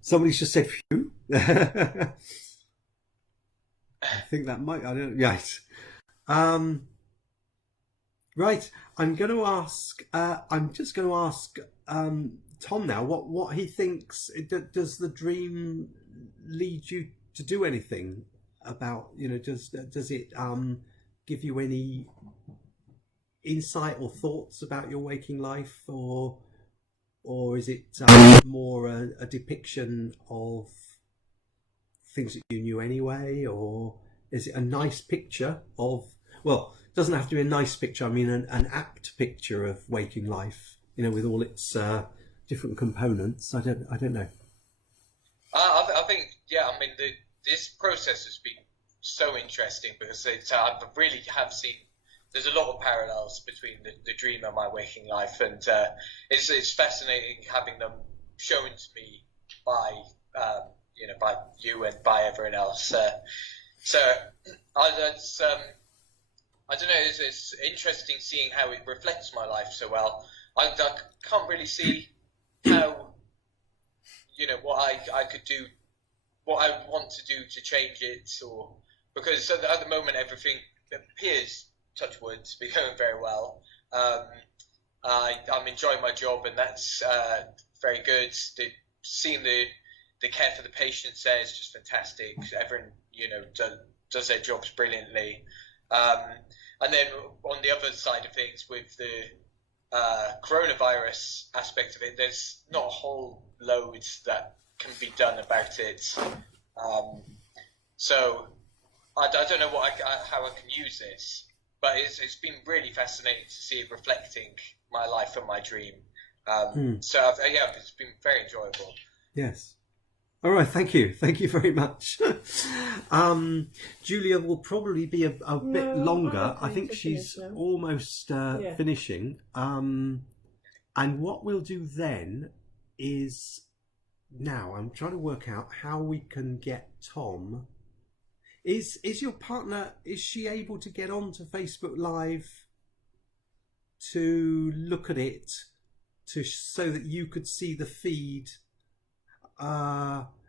somebody's just said phew. I think that might, I don't know. Right. Right. I'm just going to ask Tom now what he thinks. Does the dream lead you to do anything about, does it give you any insight or thoughts about your waking life, or is it more a depiction of things that you knew anyway, or is it a nice picture of, well, doesn't have to be a nice picture. I mean, an apt picture of waking life, with all its different components. I don't know. I think, yeah, I mean, this process has been so interesting because I really have seen there's a lot of parallels between the dream and my waking life, and it's fascinating having them shown to me by by you and by everyone else. So I don't know. It's interesting seeing how it reflects my life so well. I can't really see how what I could do, what I want to do to change it, or because at the moment everything appears, touch wood, to be going very well. I'm enjoying my job, and that's very good. Seeing the care for the patients there is just fantastic. Everyone does their jobs brilliantly. And then on the other side of things, with the coronavirus aspect of it, there's not a whole load that can be done about it. So I don't know how I can use this, but it's been really fascinating to see it reflecting my life and my dream. So yeah, it's been very enjoyable. Yes. All right, thank you very much. Julia will probably be a bit longer. I think she's almost finishing. And what we'll do then is, now I'm trying to work out how we can get Tom. Is your partner, is she able to get onto Facebook Live to look at it, so that you could see the feed?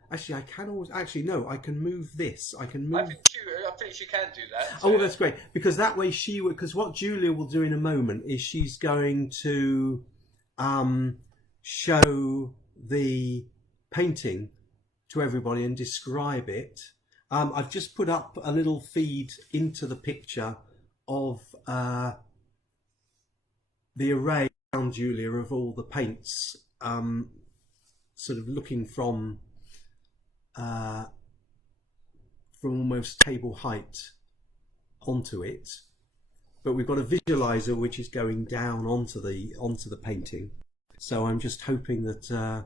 Actually, I can always. Actually, no. I can move this. I think she can do that. Oh, that's great, because that way she would. Because what Julia will do in a moment is she's going to show the painting to everybody and describe it. I've just put up a little feed into the picture of the array around Julia of all the paints, sort of looking from almost table height onto it, but we've got a visualizer which is going down onto the painting. So I'm just hoping that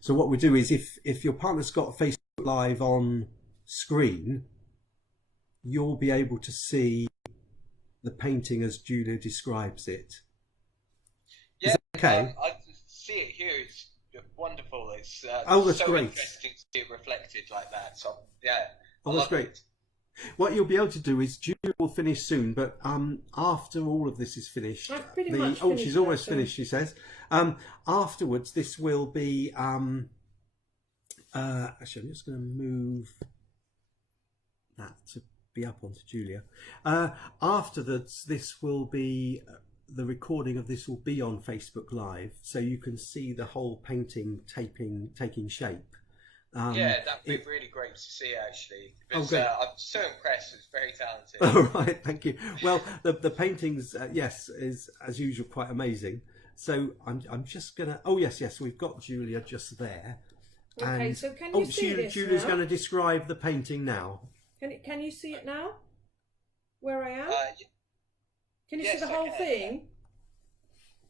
so what we do is, if your partner's got Facebook Live on screen, you'll be able to see the painting as Julia describes it. Yeah, is that okay? I see it here. It's wonderful. It's that's so great. Interesting to see it reflected like that. So yeah, that's great. It. What you'll be able to do is, Julia will finish soon, but after all of this is finished, I've pretty much finished. She's almost finished, she says. Afterwards, this will be actually, I'm just going to move that to be up onto Julia. After this will be the recording of this will be on Facebook Live, so you can see the whole painting taking shape. Yeah, that'd be really great to see, actually. Because, I'm so impressed. It's very talented. Oh, right, thank you. Well, the paintings, yes, is as usual quite amazing. So I'm just gonna. Oh yes, we've got Julia just there. Okay, and, so can you see this Julia's now? going to describe the painting now. Can you see it now? Where I am? Can you yes, see the whole thing?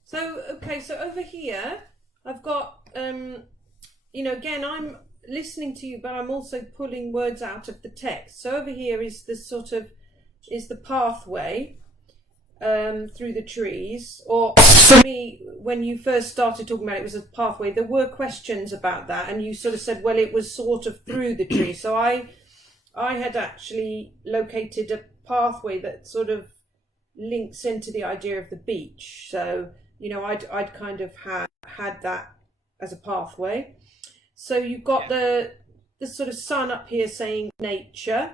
So so over here I've got again, I'm listening to you, but I'm also pulling words out of the text. So over here is the pathway through the trees, or for me, when you first started talking about it, was a pathway. There were questions about that, and you sort of said, well, it was sort of through the tree. So I had actually located a pathway that sort of links into the idea of the beach. So I'd kind of had that as a pathway. So you've got the sort of sun up here saying nature,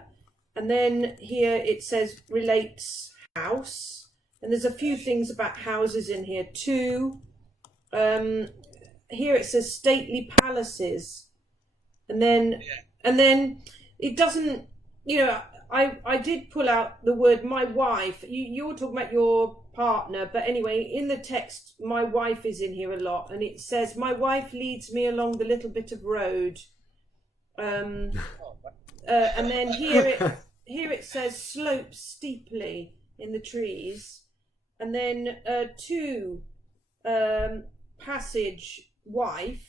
and then here it says relates house, and there's a few things about houses in here too. Here it says stately palaces, and then it doesn't. I did pull out the word my wife. You were talking about your partner, but anyway, in the text, my wife is in here a lot, and it says my wife leads me along the little bit of road, and then here it says slopes steeply, in the trees, and then 2 passage wife,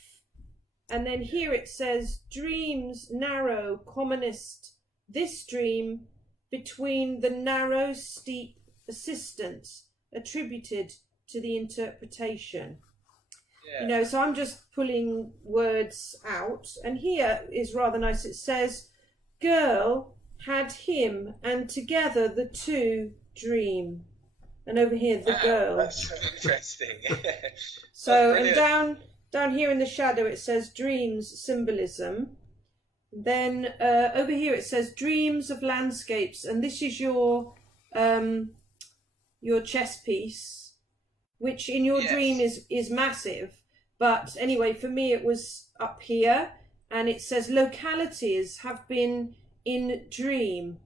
and then here it says dreams narrow commonest this dream between the narrow steep assistance attributed to the interpretation. You know, so I'm just pulling words out, and here is rather nice. It says girl had him, and together the 2 dream, and over here the girl. That's so interesting. So and down here in the shadow it says dreams symbolism. Then over here it says dreams of landscapes, and this is your chess piece, which in your dream is massive. But anyway, for me it was up here, and it says localities have been in dream.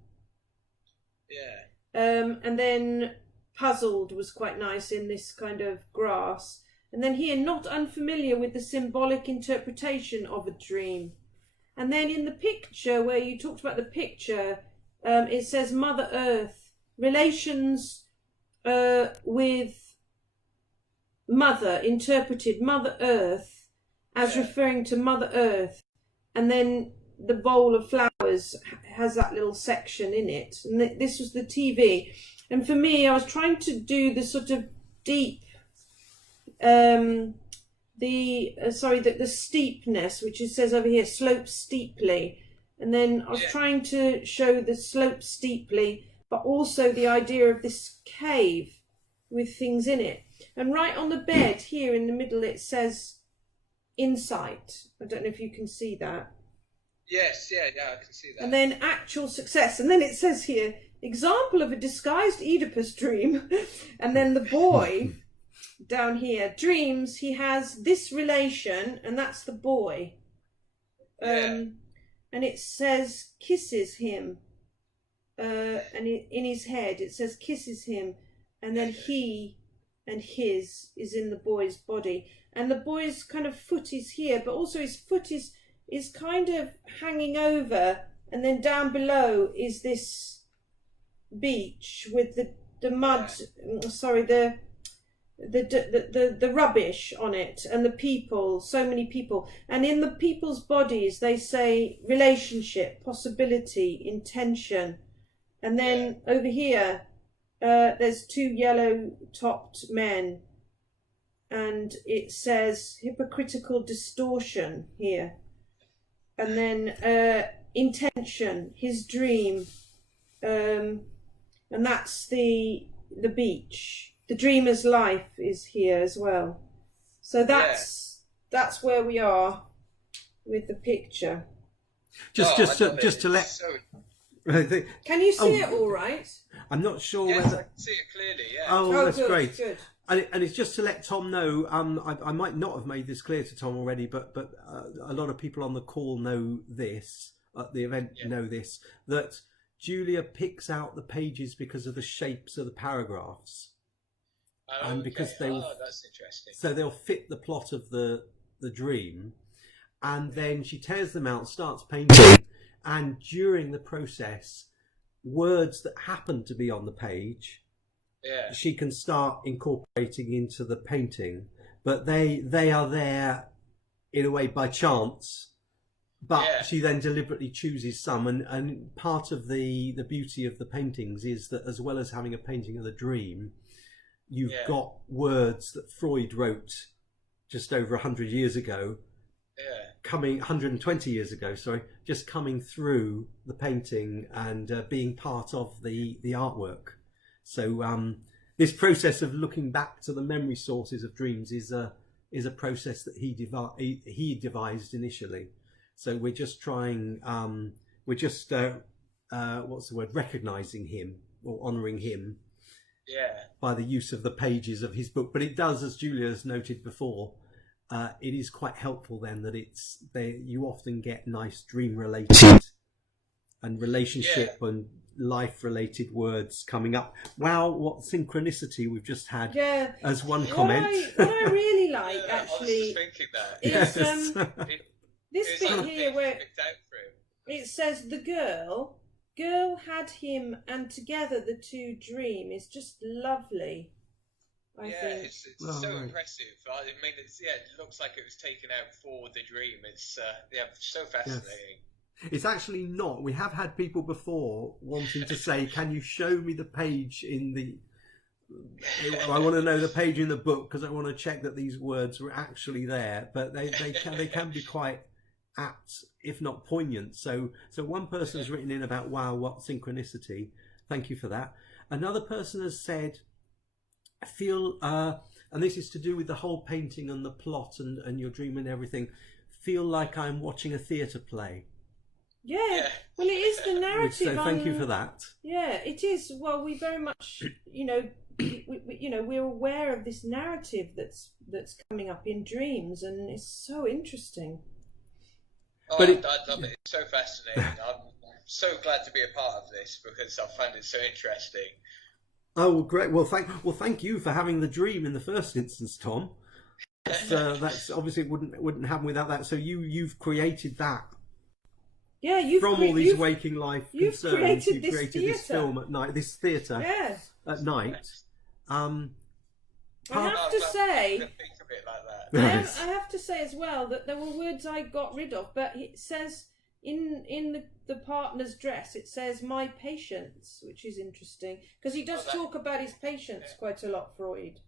And then puzzled was quite nice in this kind of grass. And then here, not unfamiliar with the symbolic interpretation of a dream. And then in the picture, where you talked about the picture, it says Mother Earth, relations with Mother, interpreted Mother Earth as referring to Mother Earth. And then the bowl of flowers has that little section in it. And this was the TV. And for me, I was trying to do the sort of deep, the steepness, which it says over here, slope steeply. And then I was trying to show the slope steeply, but also the idea of this cave with things in it. And right on the bed here in the middle, it says insight. I don't know if you can see that. Yes, I can see that. And then actual success. And then it says here, example of a disguised Oedipus dream. And then the boy down here dreams he has this relation, and that's the boy. And it says kisses him. And in his head it says kisses him, and then he and his is in the boy's body. And the boy's kind of foot is here, but also his foot is kind of hanging over, and then down below is this beach with the mud, the rubbish on it, and the people, so many people. And in the people's bodies they say relationship, possibility, intention. And then over here there's 2 yellow-topped men, and it says hypocritical distortion here. And then intention, his dream, and that's the beach. The dreamer's life is here as well. So that's where we are with the picture. Just to let. Can you see it all right? I'm not sure yes, whether. I can see it clearly. Yeah. Oh, that's good, great. Good. And it's just to let Tom know. I might not have made this clear to Tom already, but a lot of people on the call know this. At the event, know this, that Julia picks out the pages because of the shapes of the paragraphs. Oh, And because they will, that's interesting. So they'll fit the plot of the dream, and then she tears them out, starts painting, and during the process, words that happen to be on the page, she can start incorporating into the painting, but they are there in a way by chance. But she then deliberately chooses some, and part of the beauty of the paintings is that as well as having a painting of the dream, you've got words that Freud wrote just over 100 years ago, 120 years ago, just coming through the painting and being part of the artwork. So this process of looking back to the memory sources of dreams is a process that he devised initially. So we're just trying, recognizing him or honouring him by the use of the pages of his book. But it does, as Julia has noted before, it is quite helpful then that you often get nice dream related and relationship and life related words coming up. Wow, what synchronicity we've just had as one comment. What I really like actually I was just thinking that. is this bit here where it says the girl girl had him, and together the two dream is just lovely. I think it's so impressive. I mean, it looks like it was taken out for the dream. It's so fascinating. Yes. It's actually not. We have had people before wanting to say, "Can you show me the page in the?" I want to know the page in the book because I want to check that these words were actually there. But they can be quite apt, if not poignant. So one person has written in about, wow, what synchronicity. Thank you for that. Another person has said, I feel, and this is to do with the whole painting and the plot and your dream and everything, feel like I'm watching a theatre play. Yeah, well, it is the narrative. So thank you for that. Yeah, it is. Well, we very much, we're aware of this narrative that's coming up in dreams, and it's so interesting. Oh, I love it. It's so fascinating. I'm so glad to be a part of this because I find it so interesting. Oh, great! Well, thank you for having the dream in the first instance, Tom. That's obviously it wouldn't happen without that. So you've created that. Yeah, all these waking life you've concerns. You've created this film at night, this theatre at night. I have to say, I have to say as well that there were words I got rid of, but it says in the partner's dress, it says "my patience," which is interesting because he does talk about his patience quite a lot, Freud.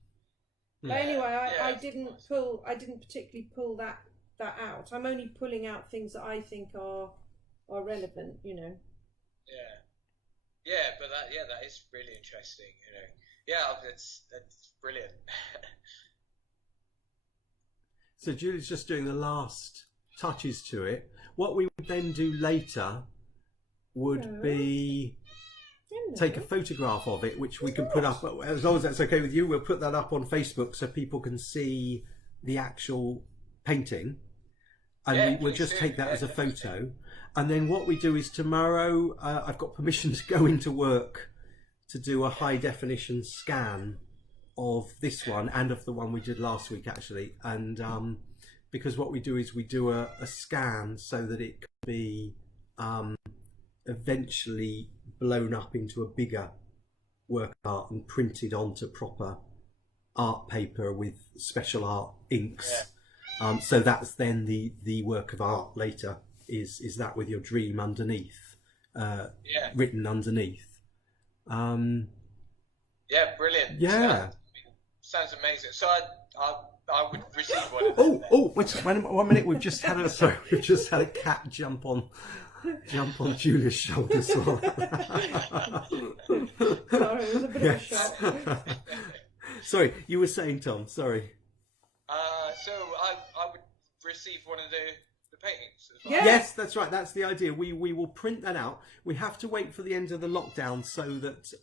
But anyway, I didn't particularly pull that out. I'm only pulling out things that I think are relevant, Yeah, but that is really interesting, that's brilliant. So Julie's just doing the last touches to it. What we would then do later would be take a photograph of it, which we can put up, as long as that's okay with you. We'll put that up on Facebook so people can see the actual painting, and we'll just take that as a photo. And then what we do is tomorrow, I've got permission to go into work to do a high definition scan of this one and of the one we did last week, actually. And because what we do is we do a scan so that it can be eventually blown up into a bigger work of art and printed onto proper art paper with special art inks. So that's then the work of art later. Is that with your dream underneath, written underneath. Brilliant. Yeah, sounds amazing. So I would receive one. Wait, 1 minute. We've just had a cat jump on Julia's shoulder. So. Sorry, it was a bit of a shock. Sorry, you were saying, Tom. Sorry. So I would receive one of the paintings as well. Yeah. Yes, that's right. That's the idea. We will print that out. We have to wait for the end of the lockdown so that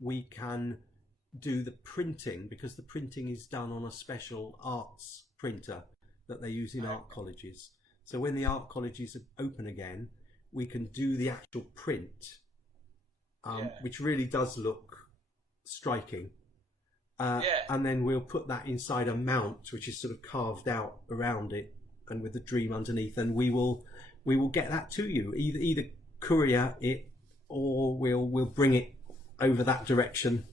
we can do the printing, because the printing is done on a special arts printer that they use in art colleges. So when the art colleges open again, we can do the actual print, which really does look striking. And then we'll put that inside a mount, which is sort of carved out around it, and with the dream underneath. And we will get that to you, either courier it, or we'll bring it over that direction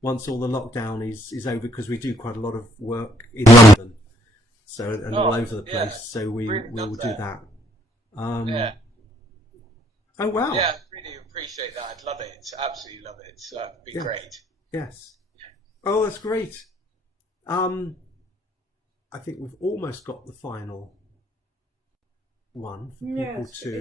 once all the lockdown is over, because we do quite a lot of work in London, all over the place. So we will do that. Oh wow! Yeah, I really appreciate that. I'd love it. Absolutely love it. That'd be great. Yes. Oh, that's great. I think we've almost got the final one for people to see.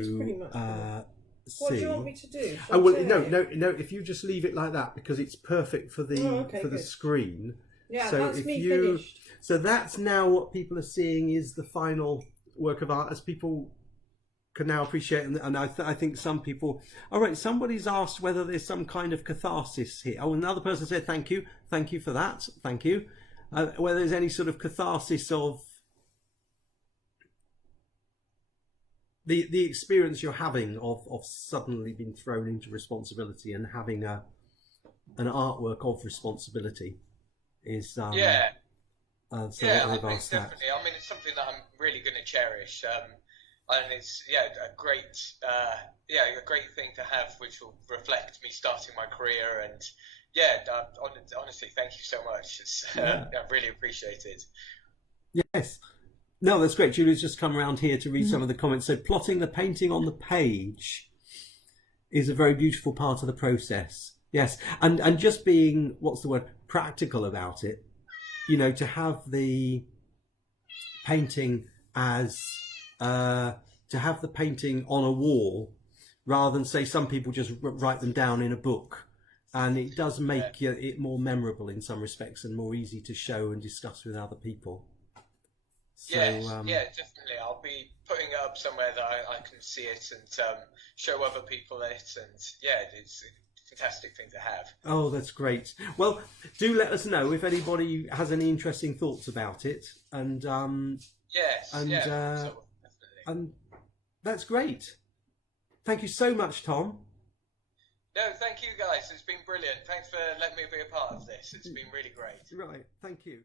What do you want me to do? Oh well, no. If you just leave it like that, because it's perfect for the the screen. Yeah, so that's finished. So that's now what people are seeing is the final work of art, as people can now appreciate. And I think some people. All right, somebody's asked whether there's some kind of catharsis here. Oh, another person said thank you for that. Thank you. Whether there's any sort of catharsis of the experience you're having of suddenly being thrown into responsibility and having an artwork of responsibility is So Yeah, I they've think asked that. definitely. I mean, it's something that I'm really going to cherish, and it's a great thing to have, which will reflect me starting my career. And honestly, thank you so much. It's I really appreciate it. Yes. No, that's great. Julia's just come around here to read some of the comments. So plotting the painting on the page is a very beautiful part of the process. Yes, and just being, what's the word, practical about it. You know, to have the painting as to have the painting on a wall, rather than say some people just write them down in a book, and it does make it more memorable in some respects and more easy to show and discuss with other people. So, Definitely. I'll be putting it up somewhere that I can see it and show other people it, and it's a fantastic thing to have. Oh, that's great. Well, do let us know if anybody has any interesting thoughts about it, and Definitely. and that's great. Thank you so much, Tom. No, thank you guys. It's been brilliant. Thanks for letting me be a part of this. It's been really great. Right, thank you.